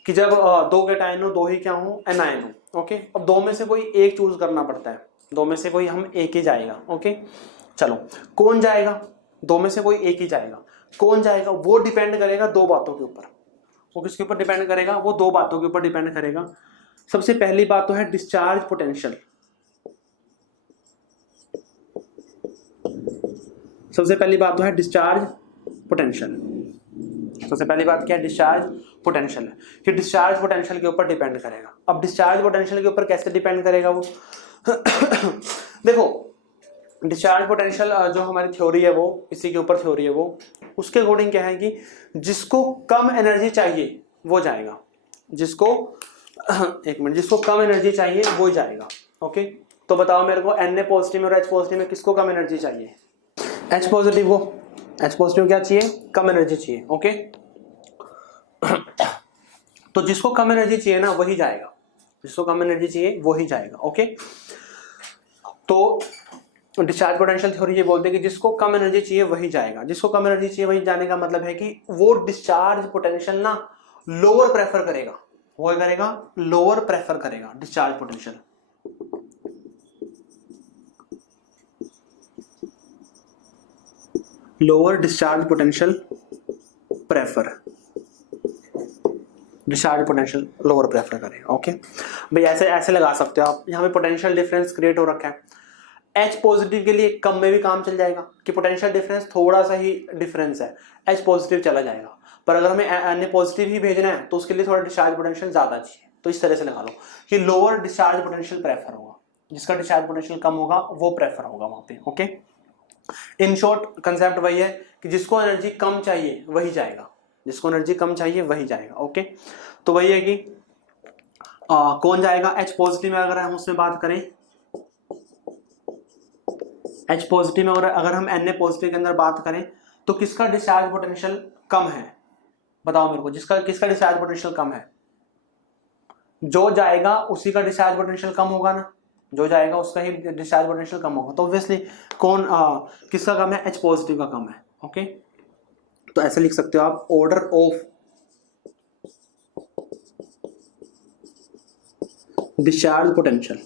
कि जब दो कैटायन हो, दो ही क्या हो, एनायन हो। ओके, अब दो में से कोई एक चूज करना पड़ता है, दो में से कोई हम एक ही जाएगा। ओके चलो, कौन जाएगा, दो में से कोई एक ही जाएगा। कौन जाएगा वो डिपेंड करेगा दो बातों के ऊपर। वो किसके ऊपर डिपेंड करेगा, वो दो बातों के ऊपर डिपेंड करेगा। सबसे पहली बात तो है डिस्चार्ज पोटेंशियल। सबसे पहली बात तो है डिस्चार्ज पोटेंशियल। सबसे पहली बात क्या है, डिस्चार्ज पोटेंशियल है, कि डिस्चार्ज पोटेंशियल के ऊपर डिपेंड करेगा। अब डिस्चार्ज पोटेंशियल के ऊपर कैसे डिपेंड करेगा वो देखो, डिस्चार्ज पोटेंशियल जो हमारी थ्योरी है वो इसी के ऊपर थ्योरी है, वो उसके अकॉर्डिंग क्या है कि जिसको कम एनर्जी चाहिए वो जाएगा, जिसको एक मिनट, जिसको कम एनर्जी चाहिए वो जाएगा। ओके, तो बताओ मेरे को Na पॉजिटिव और H पॉजिटिव में किसको कम एनर्जी चाहिए, H पॉजिटिव को। H पॉजिटिव क्या चाहिए, कम एनर्जी चाहिए। ओके तो जिसको कम एनर्जी चाहिए ना वही जाएगा, जिसको कम एनर्जी चाहिए वही जाएगा। ओके, तो डिस्चार्ज पोटेंशियल थ्योरी ये बोलते हैं कि जिसको कम एनर्जी चाहिए वही जाएगा। जिसको कम एनर्जी चाहिए वही जाने का मतलब है कि वो डिस्चार्ज पोटेंशियल ना लोअर प्रेफर करेगा, वो करेगा लोअर प्रेफर करेगा discharge potential. Lower discharge potential prefer, discharge potential lower prefer करेगा। ओके भाई, ऐसे ऐसे लगा सकते हो आप, यहाँ पे पोटेंशियल डिफरेंस क्रिएट हो रखा है। H पॉजिटिव के लिए कम में भी काम चल जाएगा कि पोटेंशियल डिफरेंस थोड़ा सा ही डिफरेंस है, H पॉजिटिव चला जाएगा। पर अगर हमें Na पॉजिटिव ही भेजना है तो उसके लिए थोड़ा डिस्चार्ज पोटेंशियल ज्यादा चाहिए। तो इस तरह से लगा लो कि लोअर डिस्चार्ज पोटेंशियल प्रेफर होगा, जिसका डिस्चार्ज पोटेंशियल कम होगा वो प्रेफर होगा वहां पे। ओके, इन शॉर्ट कंसेप्ट वही है कि जिसको एनर्जी कम चाहिए वही जाएगा, जिसको एनर्जी कम चाहिए वही जाएगा। ओके, तो वही है कि कौन जाएगा, H पॉजिटिव में अगर हम उसमें बात करें, H पॉजिटिव में अगर हम Na पॉजिटिव के अंदर बात करें तो किसका डिस्चार्ज पोटेंशियल कम है, बताओ मेरे को, किसका डिस्चार्ज पोटेंशियल कम है। जो जाएगा उसी का डिस्चार्ज पोटेंशियल कम होगा ना, जो जाएगा उसका ही डिस्चार्ज पोटेंशियल कम होगा। तो ऑब्वियसली कौन किसका कम है, H पॉजिटिव का कम है। ओके, तो ऐसे लिख सकते हो आप, order of discharge potential.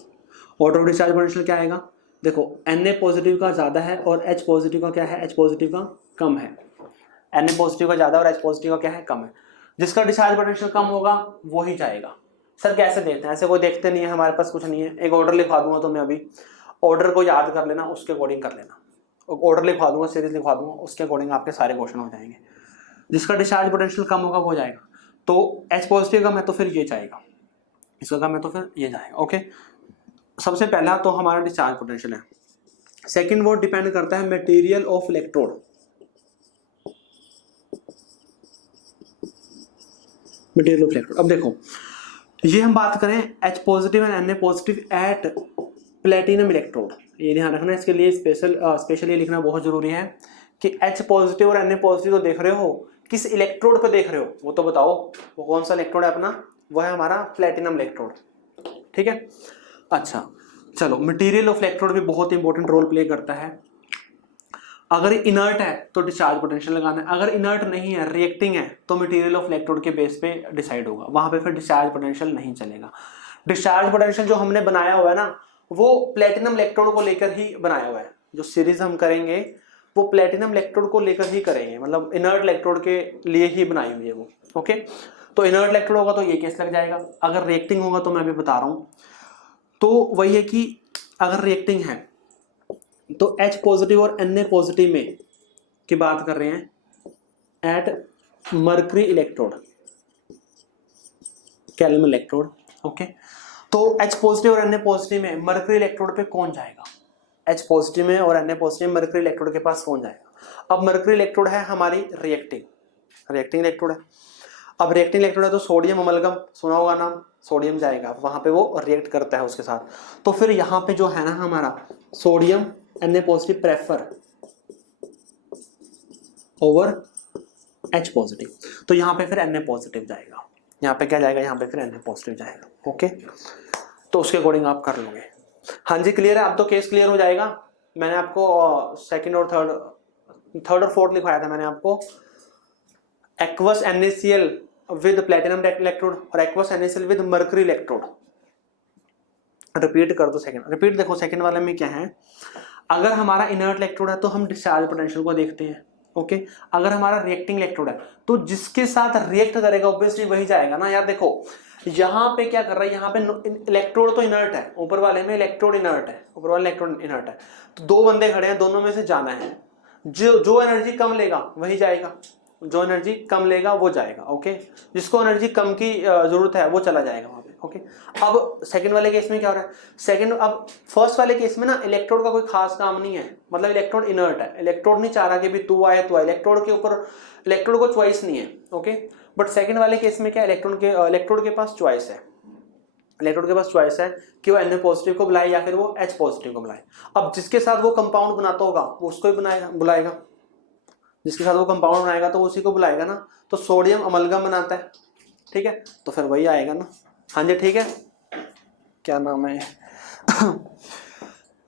Order of discharge potential क्या आएगा, देखो Na पॉजिटिव का ज्यादा है और H पॉजिटिव का क्या है, H पॉजिटिव का कम है। Na पॉजिटिव का ज्यादा और H पॉजिटिव का क्या है, कम है। जिसका डिस्चार्ज पोटेंशियल कम होगा वो ही जाएगा। सर कैसे देखते हैं, ऐसे कोई देखते नहीं है, हमारे पास कुछ नहीं है। एक ऑर्डर लिखवा दूंगा तो मैं अभी, ऑर्डर को याद कर लेना, उसके अकॉर्डिंग कर लेना। ऑर्डर लिखवा दूंगा, सीरीज लिखवा दूंगा, उसके अकॉर्डिंग आपके सारे क्वेश्चन हो जाएंगे। जिसका डिस्चार्ज पोटेंशियल कम होगा वो जाएगा, तो H पॉजिटिव कम है तो फिर ये जाएगा, इसका कम है तो फिर ये जाएगा। ओके, सबसे पहला तो हमारा डिस्चार्ज पोटेंशियल है। सेकंड वो डिपेंड करता है material of electrode. Material of electrode, अब देखो ये हम बात करें H positive and Na positive at platinum electrode, ये ध्यान रखना। इसके लिए स्पेशली लिखना बहुत जरूरी है कि H पॉजिटिव और Na पॉजिटिव तो देख रहे हो, किस इलेक्ट्रोड पे देख रहे हो वो तो बताओ। वो कौन सा इलेक्ट्रोड है अपना, वो है हमारा प्लेटिनम इलेक्ट्रोड। ठीक है, अच्छा चलो, मटेरियल ऑफ इलेक्ट्रोड भी बहुत इंपॉर्टेंट रोल प्ले करता है। अगर इनर्ट है तो डिस्चार्ज पोटेंशियल लगाना है, अगर इनर्ट नहीं है, रिएक्टिंग है, तो मटेरियल ऑफ इलेक्ट्रोड के बेस पे डिसाइड होगा, वहां पे फिर डिस्चार्ज पोटेंशियल नहीं चलेगा। डिस्चार्ज पोटेंशियल जो हमने बनाया हुआ है ना, वो प्लेटिनम इलेक्ट्रोड को लेकर ही बनाया हुआ है। जो सीरीज हम करेंगे वो प्लेटिनम इलेक्ट्रोड को लेकर ही करेंगे, मतलब इनर्ट इलेक्ट्रोड के लिए ही बनाई हुई है वो। ओके, तो इनर्ट इलेक्ट्रोड होगा तो ये केस लग जाएगा, अगर रिएक्टिंग होगा तो मैं अभी बता रहा हूं, तो वही है कि अगर रिएक्टिंग है तो H पॉजिटिव और Na पॉजिटिव में की बात कर रहे हैं at mercury electrode, Kelvin electrode. Okay, तो H पॉजिटिव और Na पॉजिटिव में मर्करी इलेक्ट्रोड पे कौन जाएगा? H पॉजिटिव में और Na पॉजिटिव में मर्करी इलेक्ट्रोड के पास कौन जाएगा? अब मर्करी इलेक्ट्रोड है हमारी रिएक्टिंग इलेक्ट्रोड है। अब रिएक्टिंग इलेक्ट्रोड है तो सोडियम अमलगम, सुना होगा नाम, सोडियम जाएगा वहां पे, वो रिएक्ट करता है उसके साथ। तो फिर यहाँ पे जो है ना हमारा sodium Na positive prefer over H positive, तो यहाँ पे फिर Na पॉजिटिव जाएगा, यहाँ पे क्या जाएगा, यहाँ पे फिर Na पॉजिटिव जाएगा। ओके, तो उसके अकॉर्डिंग आप कर लोगे। हाँ जी, क्लियर है, अब तो केस क्लियर हो जाएगा। मैंने आपको सेकंड और थर्ड और फोर्थ लिखवाया था मैंने आपको, aqueous NaCl with platinum electrode और aqueous NaCl with mercury electrode. Repeat कर दो सेकंड, रिपीट देखो सेकंड वाले में क्या है, अगर हमारा इनर्ट इलेक्ट्रोड है तो हम डिस्चार्ज पोटेंशियल को देखते हैं। ओके, अगर हमारा रिएक्टिंग इलेक्ट्रोड है तो जिसके साथ रिएक्ट करेगा ऑब्वियसली वही जाएगा ना यार। देखो यहाँ पे क्या कर रहा है, यहाँ पे इलेक्ट्रोड तो इनर्ट है, ऊपर वाले में इलेक्ट्रोड इनर्ट है, ऊपर वाले इलेक्ट्रोड इनर्ट है, तो दो बंदे खड़े हैं, दोनों में से जाना है, जो एनर्जी कम लेगा वही जाएगा, जो एनर्जी कम लेगा वो जाएगा। ओके, जिसको एनर्जी कम की जरूरत है वो चला जाएगा वहां पे। ओके, अब सेकंड वाले केस में क्या हो रहा है, अब फर्स्ट वाले केस में ना इलेक्ट्रोड का कोई खास काम नहीं है, मतलब इलेक्ट्रोड इनर्ट है, इलेक्ट्रोड नहीं चाह रहा कि भी तू आए तो आए, इलेक्ट्रोड के ऊपर इलेक्ट्रोड को चॉइस नहीं है। ओके, बट सेकंड वाले केस में क्या, इलेक्ट्रोड के पास चॉइस है, इलेक्ट्रोड के पास चॉइस है कि वो Na पॉजिटिव को बुलाए या फिर वो H पॉजिटिव को बुलाए। अब जिसके साथ वो कंपाउंड बनाता होगा वो उसको ही बुलाएगा, जिसके साथ वो कंपाउंड बनाएगा तो उसी को बुलाएगा ना। तो सोडियम अमलगम बनाता है, ठीक है, तो फिर वही आएगा ना। हाँ जी, ठीक है, क्या नाम है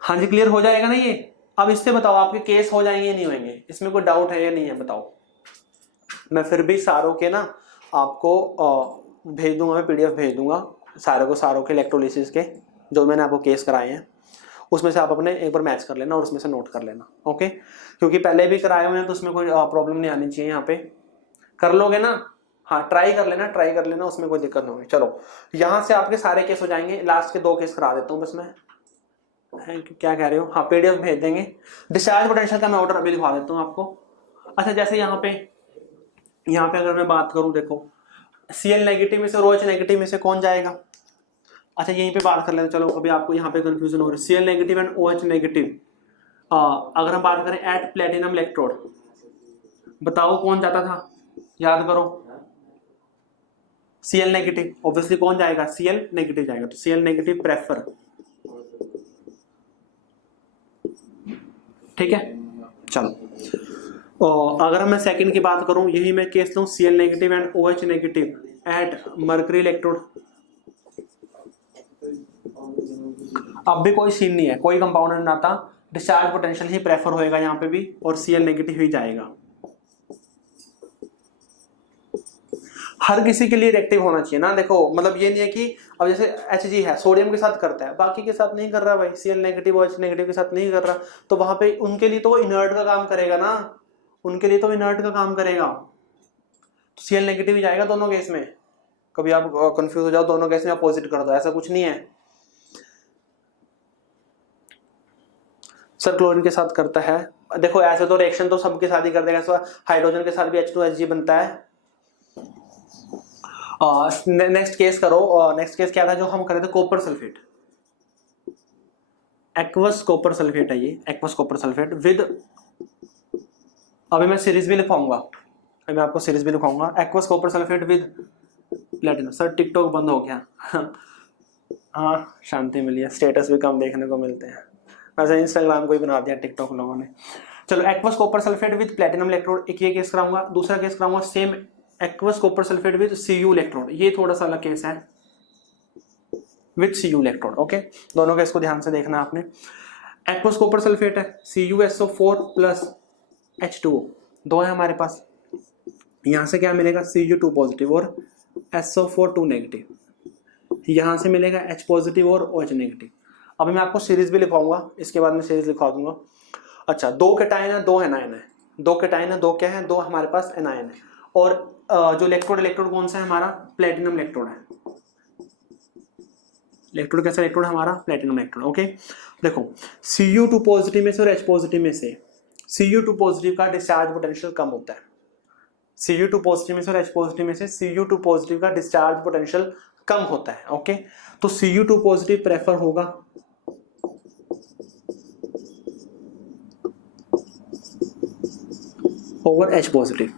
हाँ जी, क्लियर हो जाएगा ना ये। अब इससे बताओ आपके केस हो जाएंगे या नहीं होंगे, इसमें कोई डाउट है या नहीं है बताओ। मैं फिर भी सारों के ना आपको भेज दूंगा, मैं PDF भेज दूंगा सारों के इलेक्ट्रोलिसिस के जो मैंने आपको केस कराए हैं, उसमें से आप अपने एक बार मैच कर लेना और उसमें से नोट कर लेना। ओके, क्योंकि पहले भी कराए हुए हैं तो उसमें कोई प्रॉब्लम नहीं आनी चाहिए, यहाँ पे कर लोगे ना। हाँ, ट्राई कर लेना, उसमें कोई दिक्कत नहीं होगी। चलो, यहाँ से आपके सारे केस हो जाएंगे, लास्ट के 2 केस करा देता हूँ बस मैं। क्या कह रहे हो? हाँ, PDF भेज देंगे। डिस्चार्ज पोटेंशियल का मैं ऑर्डर अभी लिखवा देता हूँ आपको। अच्छा, जैसे यहाँ पे अगर मैं बात करूँ, देखो Cl नेगेटिव में से और OH नेगेटिव में से कौन जाएगा। अच्छा, यहीं पे बात कर लेते, चलो अभी आपको यहाँ पे कंफ्यूजन हो रही है। Cl negative and OH negative, अगर हम बात करें एट प्लेटिनम इलेक्ट्रोड, बताओ कौन जाता था, याद करो। Cl नेगेटिव, ऑब्वियसली कौन जाएगा, Cl नेगेटिव जाएगा, तो Cl नेगेटिव प्रेफर, ठीक है। चलो, अगर मैं सेकंड की बात करूं, यही मैं केस लूं, Cl negative and OH negative at mercury electrode, अब भी कोई सीन नहीं है, कोई कंपाउंड नहीं आता, डिस्चार्ज पोटेंशियल ही प्रेफर होएगा यहाँ पे भी और Cl नेगेटिव ही जाएगा। हर किसी के लिए रिएक्टिव होना चाहिए ना। देखो मतलब ये नहीं है कि अब जैसे Hg है, सोडियम के साथ करता है, बाकी के साथ नहीं कर रहा भाई, Cl नेगेटिव OH नेगेटिव के साथ नहीं कर रहा, तो वहां पे उनके लिए तो इनर्ट का काम करेगा ना, उनके लिए तो इनर्ट का काम करेगा, तो Cl नेगेटिव ही जाएगा दोनों केस में। कभी आप कंफ्यूज हो जाओ, दोनों केस में अपोजिट कर दो, ऐसा कुछ नहीं है। सर क्लोरीन के साथ करता है, देखो ऐसे तो रिएक्शन तो सबके साथ ही कर देगा, हाइड्रोजन के साथ भी H2Hg बनता है। नेक्स्ट केस करो, नेक्स्ट केस क्या था जो हम करे थे, copper sulphate, aqueous copper sulphate है ये, एक्वस कॉपर सल्फेट विद, अभी मैं सीरीज भी लिखवाऊंगा, मैं आपको सीरीज भी लिखवाऊंगा, aqueous copper sulphate with platinum. Sir TikTok बंद हो गया हाँ, शांति मिली है, स्टेटस भी कम देखने को मिलते हैं, वैसे इंस्टाग्राम को ही बना दिया टिकटॉक लोगों ने। चलो, aqueous copper sulphate with platinum electrode, एक ये केस कराऊंगा। दूसरा केस कराऊंगा same aqueous copper sulphate with Cu electrode, ये थोड़ा सा अलग केस है विद Cu इलेक्ट्रोड। ओके, दोनों केस को ध्यान से देखना आपने। एक्वस कॉपर सल्फेट है, CuSO4 प्लस H2O, दो है हमारे पास। यहां से क्या मिलेगा, Cu2 पॉजिटिव और SO4 2 नेगेटिव। यहां से मिलेगा H पॉजिटिव और OH नेगेटिव। अभी मैं आपको सीरीज भी लिखवाऊंगा, इसके बाद में सीरीज लिखवा दूंगा। अच्छा, दो कैटायन है, दो एनायन है, दो कैटायन है, दो क्या है, दो हमारे पास एनायन है। और जो इलेक्ट्रोड कौन सा है हमारा, प्लेटिनम इलेक्ट्रोड है। इलेक्ट्रोड कैसा इलेक्ट्रोड हमारा, प्लेटिनम इलेक्ट्रोड। ओके, देखो Cu2 पॉजिटिव में से और H पॉजिटिव में से Cu2 पॉजिटिव का डिस्चार्ज पोटेंशियल कम होता है। Cu2 पॉजिटिव में से और H पॉजिटिव में से Cu2 पॉजिटिव का डिस्चार्ज पोटेंशियल कम होता है। ओके, तो Cu2 पॉजिटिव प्रेफर होगा over H positive.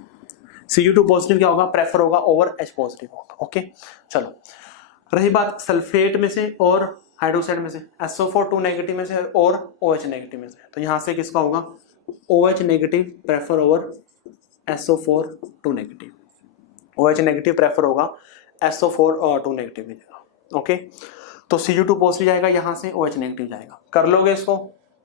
Cu2 positive क्या होगा, प्रेफर होगा ओवर H पॉजिटिव होगा। ओके, चलो रही बात सल्फेट में से और हाइड्रोक्साइड में से, SO4 2 नेगेटिव में से और OH नेगेटिव में से, तो यहां से किसका होगा, OH negative prefer over SO4 2 negative. OH negative prefer होगा SO4 2 नेगेटिव में जाएगा। ओके, तो Cu2 पॉजिटिव जाएगा, यहां से OH नेगेटिव जाएगा। कर लोगे इसको,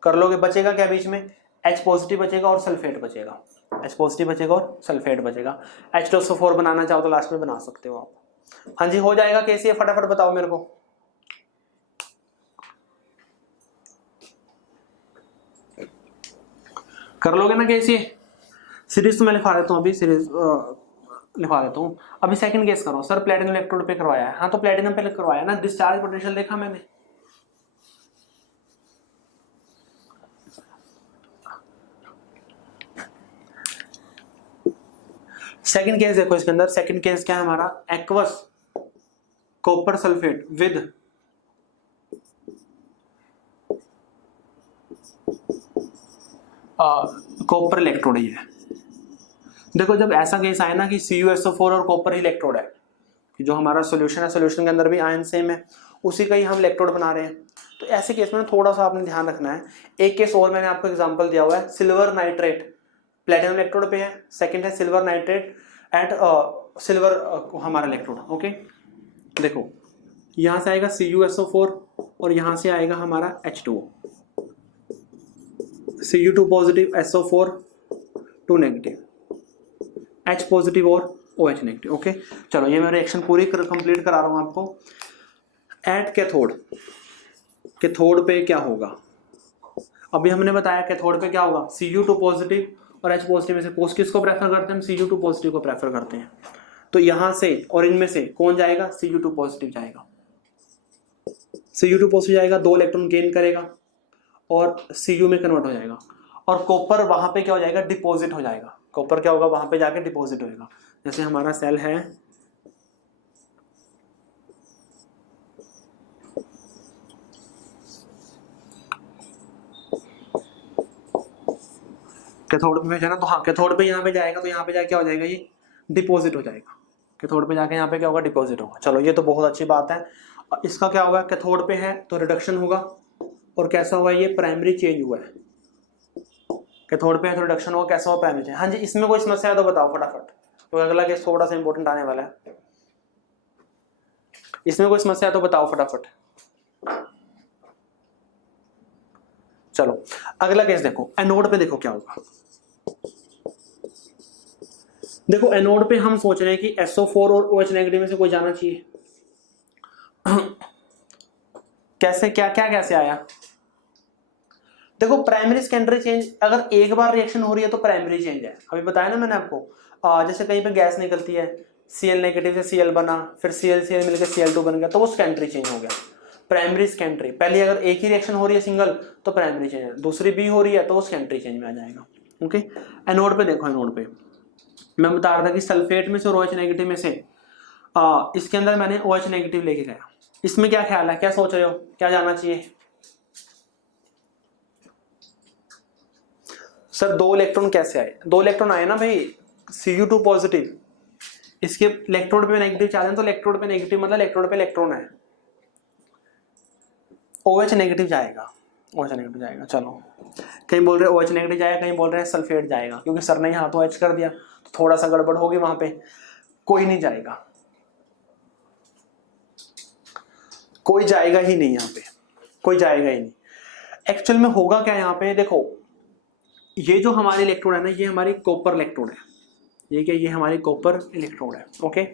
कर लोगे, बचेगा क्या बीच में, H पॉजिटिव बचेगा और सल्फेट बचेगा। H पॉजिटिव बचेगा और सल्फेट बचेगा। H2SO4 बनाना चाहो तो लास्ट में बना सकते हो आप। हाँ जी, हो जाएगा। कैसी है फटाफट बताओ मेरे को। कर लोगे ना कैसी है? सीरीज तो मैं लिखवा देता हूँ, अभी सीरीज लिखवा देता हूँ। अभी सेकंड केस करो। सर प्लेटिनम इलेक्ट्रोड पे करवाया है, हाँ तो प्लेटिनम पे करवाया ना, डिस्चार्ज पोटेंशियल देखा मैंने। सेकंड केस देखो, इसके अंदर सेकंड केस क्या है हमारा, aqueous copper sulphate with copper electrode ही है। देखो जब ऐसा केस आए ना कि CuSO4 और कॉपर ही इलेक्ट्रोड है, कि जो हमारा सॉल्यूशन है, सॉल्यूशन के अंदर भी आयन सेम है, उसी का ही हम इलेक्ट्रोड बना रहे हैं, तो ऐसे केस में थोड़ा सा आपने ध्यान रखना है। एक केस और मैंने आपको एग्जांपल दिया हुआ है, सिल्वर नाइट्रेट प्लेटिनम इलेक्ट्रोड पे है, सेकंड है सिल्वर नाइट्रेट एट सिल्वर हमारा इलेक्ट्रोड। ओके, देखो यहां से आएगा CuSO4 और यहां से आएगा हमारा H2O, Cu2 positive, SO4 2 negative, H positive और OH नेगेटिव। ओके, चलो ये मैं रिएक्शन पूरी कंप्लीट करा रहा हूं आपको। एट कैथोड, कैथोड पे क्या होगा, अभी हमने बताया कैथोड पे क्या होगा, Cu2 पॉजिटिव और H पॉजिटिव में से किसको प्रेफर करते हैं हम, Cu2 पॉजिटिव को प्रेफर करते हैं। तो यहां से और इनमें से कौन जाएगा, Cu2 पॉजिटिव जाएगा। Cu2 पॉजिटिव जाएगा, 2 इलेक्ट्रॉन गेन करेगा और Cu में कन्वर्ट हो जाएगा, और कॉपर वहां पे क्या हो जाएगा, डिपॉजिट हो जाएगा। कॉपर क्या होगा, वहां पे जाके डिपॉजिट होएगा। जैसे हमारा सेल है, कैथोड में जाना, तो हाँ कैथोड पे यहाँ पे जाएगा, तो यहाँ पे जाके क्या हो जाएगा, ये डिपॉजिट हो जाएगा। कैथोड पे जाके यहाँ पे क्या होगा, डिपॉजिट होगा। चलो ये तो बहुत अच्छी बात है। इसका क्या होगा, कैथोड पे है तो रिडक्शन होगा, और कैसा हुआ, ये प्राइमरी चेंज हुआ है। कैथोड पे है तो रिडक्शन होगा, कैसा हुआ, प्राइमरी चेंज। हाँ जी, इसमें कोई समस्या है तो बताओ फटाफट, तो अगला केस थोड़ा सा इंपॉर्टेंट आने वाला है। इसमें कोई समस्या है तो बताओ फटाफट। चलो अगला केस देखो, एनोड पे देखो क्या होगा। देखो एनोड पे हम सोच रहे हैं कि SO4 और OH नेगेटिव में से कोई जाना चाहिए। कैसे, क्या क्या कैसे आया, देखो प्राइमरी सेकेंडरी चेंज, अगर एक बार रिएक्शन हो रही है तो प्राइमरी चेंज है। अभी बताया ना मैंने आपको, जैसे कहीं पे गैस निकलती है, Cl नेगेटिव से Cl बना, फिर Cl मिलकर Cl2 बन गया, तो वो सेकेंडरी चेंज हो गया। प्राइमरी सेकेंडरी, पहले अगर एक ही रिएक्शन हो रही है सिंगल तो प्राइमरी चेंज है, दूसरी भी हो रही है तो वो सेकेंडरी चेंज में आ जाएगा। ओके, एनोड पे देखो, एनोड पे मैं बता रहा था कि सल्फेट में से और OH नेगेटिव में से इसके अंदर मैंने OH नेगेटिव लेके गया। इसमें क्या ख्याल है, क्या सोच रहे हो, क्या जाना चाहिए? सर 2 इलेक्ट्रॉन कैसे आए, 2 इलेक्ट्रॉन आए ना भाई, Cu2 पॉजिटिव, इसके इलेक्ट्रोड पे नेगेटिव चार्ज है, तो इलेक्ट्रोड पे नेगेटिव मतलब इलेक्ट्रोड पे इलेक्ट्रॉन है, OH नेगेटिव जाएगा, OH नेगेटिव जाएगा। चलो कहीं बोल रहे OH नेगेटिव जाएगा, कहीं बोल रहे हैं सल्फेट जाएगा, क्योंकि सर ने यहाँ तो H कर दिया तो थोड़ा सा गड़बड़ होगी वहां पे। कोई नहीं जाएगा, कोई जाएगा ही नहीं, यहाँ पे कोई जाएगा ही नहीं। एक्चुअल में होगा क्या यहाँ पे, देखो ये जो हमारी इलेक्ट्रोड है ना, ये हमारी कॉपर इलेक्ट्रोड है, ये क्या, ये हमारी कॉपर इलेक्ट्रोड है, ओके।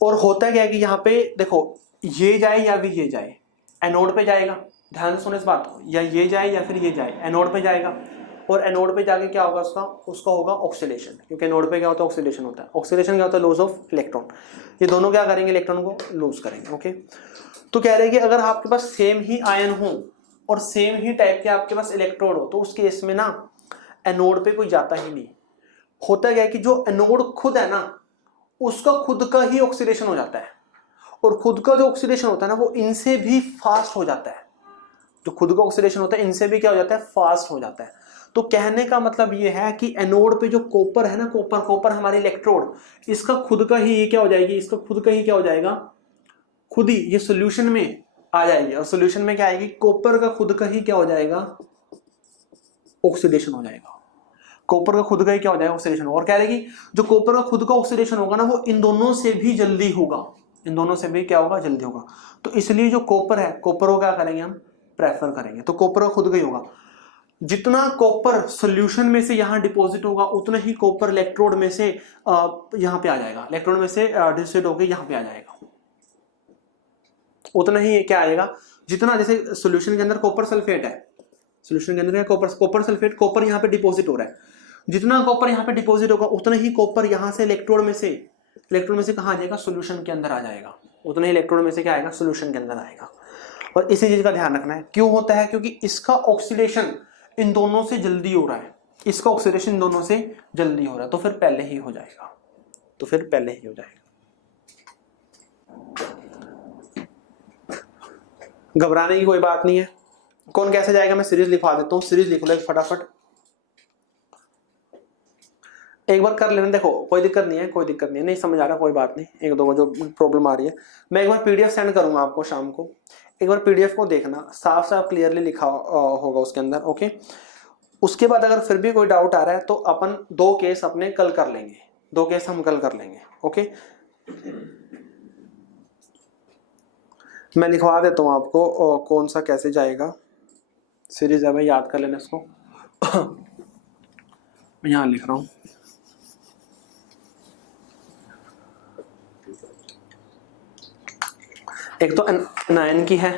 और होता क्या है कि यहाँ पे देखो ये जाए या भी ये जाए, एनोड पे जाएगा, ध्यान से सुनो इस बात को, या ये जाए या फिर ये जाए, एनोड पे जाएगा। और एनोड पे जाके क्या होगा उसका होगा ऑक्सीडेशन, क्योंकि एनोड पे क्या होता है, ऑक्सीडेशन होता है। ऑक्सीडेशन क्या होता है, लॉस ऑफ इलेक्ट्रॉन। ये दोनों क्या करेंगे, इलेक्ट्रॉन को लूज करेंगे, ओके। तो कह रहे हैं कि अगर आपके पास सेम ही आयन हो और सेम ही टाइप के आपके पास इलेक्ट्रोड हो, तो उस केस में ना एनोड पे कोई जाता ही नहीं। होता क्या है कि जो एनोड खुद है ना, उसका खुद का ही ऑक्सीडेशन हो जाता है, और खुद का जो ऑक्सीडेशन होता है ना, वो इनसे भी फास्ट हो जाता है। जो खुद का ऑक्सीडेशन होता है इनसे भी क्या हो जाता है, फास्ट हो जाता है। तो कहने का मतलब ये है कि एनोड पे जो कॉपर है ना, कॉपर हमारी इलेक्ट्रोड, इसका खुद का ही ये क्या हो जाएगी, इसका खुद का ही क्या हो जाएगा, खुद ही ये सॉल्यूशन में आ जाएगी। और सॉल्यूशन में क्या आएगी, कॉपर का खुद का ही क्या हो जाएगा, ऑक्सीडेशन हो जाएगा। कॉपर का खुद का ही क्या हो जाएगा, ऑक्सीडेशन। और कह रहे कि जो कॉपर का खुद का ऑक्सीडेशन होगा ना, वो इन दोनों से भी जल्दी होगा, इन दोनों से भी क्या होगा, जल्दी होगा। तो इसलिए जो कॉपर है, कॉपर को क्या करेंगे हम, प्रेफर करेंगे। तो कॉपर का खुद का ही होगा। जितना कॉपर सॉल्यूशन में से यहाँ डिपॉजिट होगा, उतना ही कॉपर इलेक्ट्रोड में से यहाँ पे आ जाएगा, इलेक्ट्रोड में से डिस्ट्रीब्यूट होकर यहाँ पे आ जाएगा। उतना ही क्या आएगा, जितना जैसे सॉल्यूशन के अंदर कॉपर सल्फेट है, सॉल्यूशन के अंदर कॉपर सल्फेट, कॉपर यहाँ पे डिपॉजिट हो रहा है, जितना कॉपर यहाँ पे डिपॉजिट होगा उतना ही कॉपर यहाँ से इलेक्ट्रोड में से कहाँ आ जाएगा, सॉल्यूशन के अंदर आ जाएगा। उतना ही इलेक्ट्रोड में से क्या आएगा, सॉल्यूशन के अंदर आएगा। और इसी चीज का ध्यान रखना है। क्यों होता है, क्योंकि इसका ऑक्सीडेशन इन दोनों से जल्दी हो रहा है, इसका ऑक्सीडेशन इन दोनों से जल्दी हो रहा है, तो फिर पहले ही हो जाएगा, तो फिर पहले ही हो जाएगा। घबराने की कोई बात नहीं है। कौन कैसे जाएगा, मैं सीरीज लिखवा देता हूँ, सीरीज लिख लो फटाफट, एक बार कर लेना। देखो कोई दिक्कत नहीं है, कोई दिक्कत नहीं है, नहीं समझ आ रहा कोई बात नहीं, एक दो जो प्रॉब्लम आ रही है, मैं एक बार पीडीएफ सेंड करूंगा आपको शाम को, एक बार पीडीएफ को देखना, साफ साफ क्लियरली लिखा होगा उसके अंदर, ओके। उसके बाद अगर फिर भी कोई डाउट आ रहा है तो अपन दो केस अपने कल कर लेंगे, दो केस हम कल कर लेंगे, ओके। मैं लिखवा देता हूँ आपको कौन सा कैसे जाएगा, सीरीज है भाई, याद कर लेना इसको। मैं यहाँ लिख रहा हूँ, एक तो एनायन की है,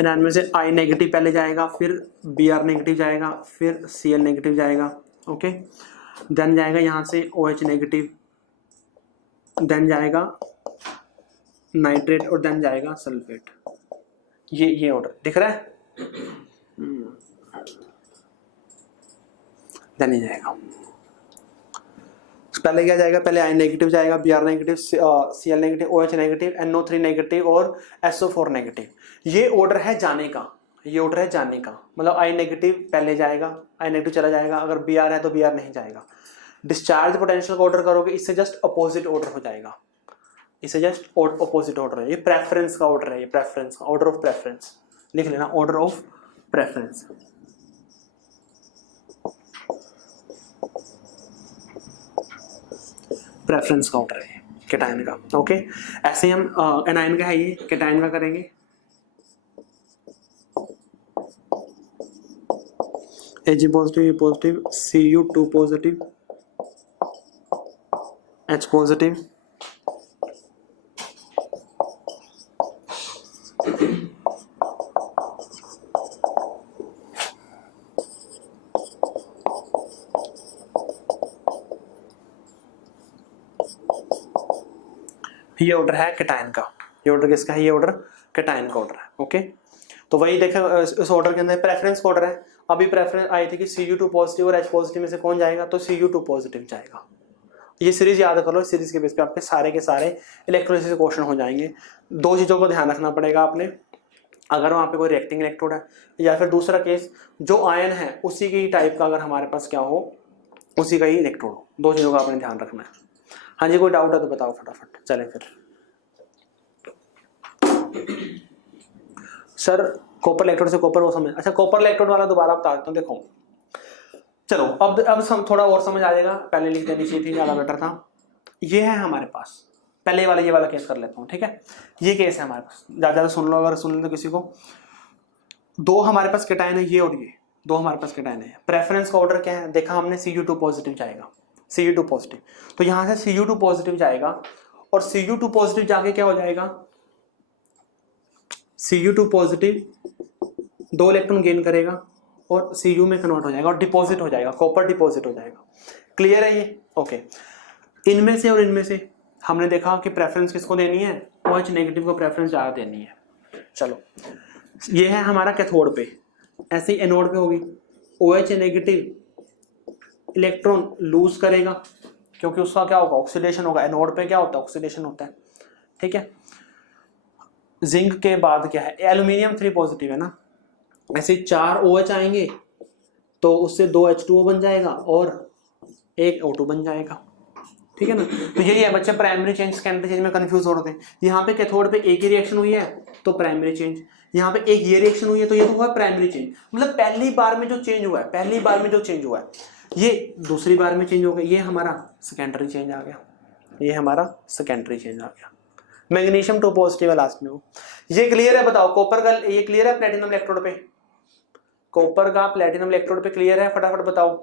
एनायन में से आई नेगेटिव पहले जाएगा, फिर बी आर नेगेटिव जाएगा, फिर सी एल नेगेटिव जाएगा, ओके। देन जाएगा यहाँ से ओ एच नेगेटिव, देन जाएगा नाइट्रेट, और देन जाएगा सल्फेट। ये ऑर्डर दिख रहा है, देन ही जाएगा। पहले क्या जाएगा, पहले आई नेगेटिव जाएगा, B R negative, C L negative, O H negative, NO3 negative और SO4 नेगेटिव। ये ऑर्डर है जाने का, ये ऑर्डर है जाने का, मतलब आई नेगेटिव पहले जाएगा, आई नेगेटिव चला जाएगा, अगर बी आर है तो बी आर नहीं जाएगा। डिस्चार्ज पोटेंशियल का ऑर्डर करोगे, इससे जस्ट अपोजिट ऑर्डर हो जाएगा, इससे जस्ट अपोजिट ऑर्डर है। ये प्रेफरेंस का ऑर्डर है, ये प्रेफरेंस का ऑर्डर ऑफ प्रेफरेंस, लिख लेना, ऑर्डर ऑफ प्रेफरेंस। प्रेफरेंस का ऑर्डर है कैटायन का, ओके। ऐसे हम एनायन का है ये, कैटायन का करेंगे। Ag positive, E positive, Cu2 positive, H positive, ये ऑर्डर है कैटायन का। ये ऑर्डर किसका है, ये ऑर्डर कैटायन का ऑर्डर है, ओके। तो वही देखो इस ऑर्डर के अंदर प्रेफरेंस का ऑर्डर है। अभी प्रेफरेंस आई थी कि Cu2 पॉजिटिव और H पॉजिटिव में से कौन जाएगा, तो Cu2 पॉजिटिव जाएगा। ये सीरीज याद कर लो, इस सीरीज के बेस पे आपके सारे के सारे इलेक्ट्रोलिसिस क्वेश्चन हो जाएंगे। दो चीज़ों को ध्यान रखना पड़ेगा आपने, अगर वहाँ पे कोई रिएक्टिंग इलेक्ट्रोड है, या फिर दूसरा केस जो आयन है उसी की टाइप का अगर हमारे पास क्या हो, उसी का ही इलेक्ट्रोड हो। दो चीज़ों का आपने ध्यान रखना है। हाँ जी, कोई डाउट है तो बताओ फटाफट। चले फिर सर, कॉपर इलेक्ट्रोड से कॉपर वो समझ, अच्छा कॉपर इलेक्ट्रोड वाला दोबारा बता देता हूँ। देखो चलो अब थोड़ा और समझ आ जाएगा, पहले लिख देनी चाहिए थी, ज़्यादा बेटर था। ये है हमारे पास पहले वाला, ये वाला केस कर लेता हूँ, ठीक है। ये केस है हमारे पास, ज़्यादा सुन लो, अगर सुन लो किसी को। दो हमारे पास केटायन है, ये और ये दो हमारे पास केटायन है। प्रेफरेंस का ऑर्डर क्या है, देखा हमने, Cu2 पॉजिटिव जाएगा, Cu2 पॉजिटिव, तो यहाँ से Cu2 पॉजिटिव जाएगा और Cu2 पॉजिटिव जाके क्या हो जाएगा, Cu2 पॉजिटिव 2 इलेक्ट्रॉन गेन करेगा और Cu में कन्वर्ट हो जाएगा और डिपॉजिट हो जाएगा, कॉपर डिपॉजिट हो जाएगा। क्लियर है ये? ओके। इनमें से और इनमें से हमने देखा कि प्रेफरेंस किसको देनी है, OH नेगेटिव को प्रेफरेंस ज़्यादा देनी है। चलो, ये है हमारा कैथोड पे, ऐसे ही एनोड पे होगी। OH नेगेटिव इलेक्ट्रॉन लूज करेगा क्योंकि उसका क्या होगा, ऑक्सीडेशन होगा। एनोड पे क्या होता है, ऑक्सीडेशन होता है, ठीक है। जिंक के बाद क्या है, एल्यूमिनियम 3 पॉजिटिव है ना, ऐसे 4 OH आएंगे तो उससे 2 H2O बन जाएगा और 1 O2 बन जाएगा, ठीक है ना। तो यही है बच्चे, प्राइमरी चेंज सेकेंडरी चेंज में कंफ्यूज हो रहे थे। यहाँ पे कैथोड पे एक ही रिएक्शन हुई है तो प्राइमरी चेंज, यहाँ पे एक ये रिएक्शन हुई है तो ये तो हुआ प्राइमरी चेंज। मतलब पहली बार में जो चेंज हुआ है, पहली बार में जो चेंज हुआ है, ये दूसरी बार में चेंज हो गया, ये हमारा सेकेंडरी चेंज आ गया, ये हमारा सेकेंडरी चेंज आ गया। मैग्नीशियम 2 पॉजिटिव है लास्ट में वो। ये क्लियर है? बताओ, कॉपर का ये क्लियर है प्लेटिनम इलेक्ट्रोड पे? कॉपर का प्लेटिनम इलेक्ट्रोड पे क्लियर है? फटाफट बताओ,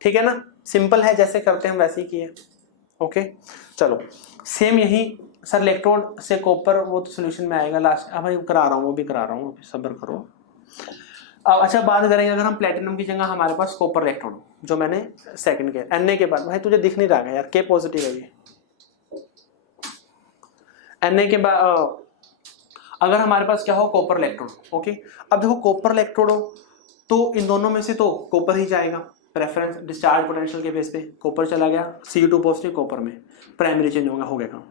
ठीक है ना। सिंपल है, जैसे करते हैं हम वैसे ही किए। ओके, चलो सेम यही सर, इलेक्ट्रोड से कॉपर वो तो सोल्यूशन में आएगा लास्ट। अब भाई करा रहा हूँ, वो भी करा रहा हूँ, सब्र करो। अब अच्छा बात करेंगे, अगर हम प्लेटिनम की जगह हमारे पास कॉपर इलेक्ट्रोड, जो मैंने सेकंड किया, Na के बाद, भाई तुझे दिख नहीं रहा है यार, K पॉजिटिव है ये। Na के बाद अगर हमारे पास क्या हो, कॉपर इलेक्ट्रोड। ओके, अब देखो कॉपर इलेक्ट्रोड हो तो इन दोनों में से तो कॉपर ही जाएगा, प्रेफरेंस डिस्चार्ज पोटेंशियल के बेस पे कॉपर चला गया, Cu2 पॉजिटिव कॉपर में, प्राइमरी चेंज होगा, हो गया।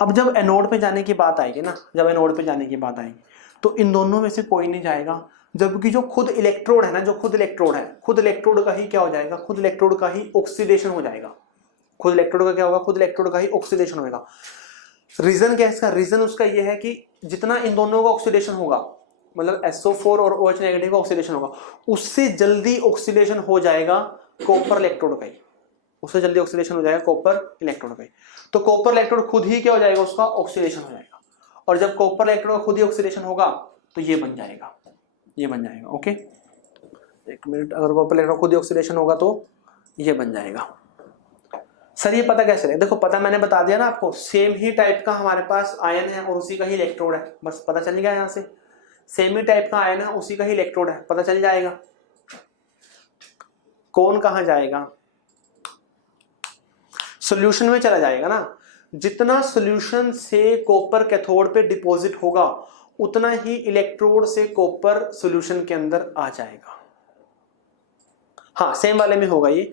अब जब एनोड पे जाने की बात आएगी ना, जब एनोड पे जाने की बात आएगी तो इन दोनों में से कोई नहीं जाएगा, जबकि जो खुद इलेक्ट्रोड है ना, जो खुद इलेक्ट्रोड है, खुद इलेक्ट्रोड का ही क्या हो जाएगा, खुद इलेक्ट्रोड का ही ऑक्सीडेशन हो जाएगा। खुद इलेक्ट्रोड का क्या होगा, खुद इलेक्ट्रोड का ही ऑक्सीडेशन होगा। रीजन क्या है इसका, रीजन उसका ये है कि जितना इन दोनों का ऑक्सीडेशन होगा, मतलब SO4 और OH नेगेटिव का ऑक्सीडेशन होगा, उससे जल्दी ऑक्सीडेशन हो जाएगा कॉपर इलेक्ट्रोड का ही, उससे जल्दी ऑक्सीडेशन हो जाएगा कॉपर इलेक्ट्रोड का ही। तो कॉपर इलेक्ट्रोड खुद ही क्या हो जाएगा, उसका ऑक्सीडेशन हो जाएगा, और जब कॉपर इलेक्ट्रोड का खुद ही ऑक्सीडेशन होगा तो ये बन जाएगा, ये बन जाएगा। ओके, एक मिनट, अगर कॉपर इलेक्ट्रोड खुद ही ऑक्सीडेशन होगा तो ये बन जाएगा। सर ये पता कैसे है? देखो पता मैंने बता दिया ना आपको, सेम ही टाइप का हमारे पास आयन है और उसी का ही इलेक्ट्रोड है, बस पता चल गया। यहाँ से सेम ही टाइप का आयन है, उसी का ही इलेक्ट्रोड है, पता चल जाएगा कौन कहाँ जाएगा, सॉल्यूशन में चला जाएगा ना। जितना सॉल्यूशन से कॉपर कैथोड पे डिपॉजिट होगा उतना ही इलेक्ट्रोड से कॉपर सॉल्यूशन के अंदर आ जाएगा। हाँ सेम वाले में होगा ये।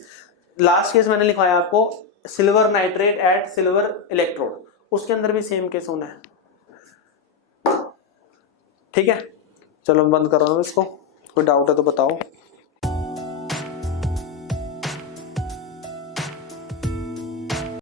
लास्ट केस मैंने लिखवाया आपको, silver nitrate at silver electrode, उसके अंदर भी सेम केस होना है, ठीक है। चलो बंद कर रहा हूं इसको, कोई डाउट है तो बताओ।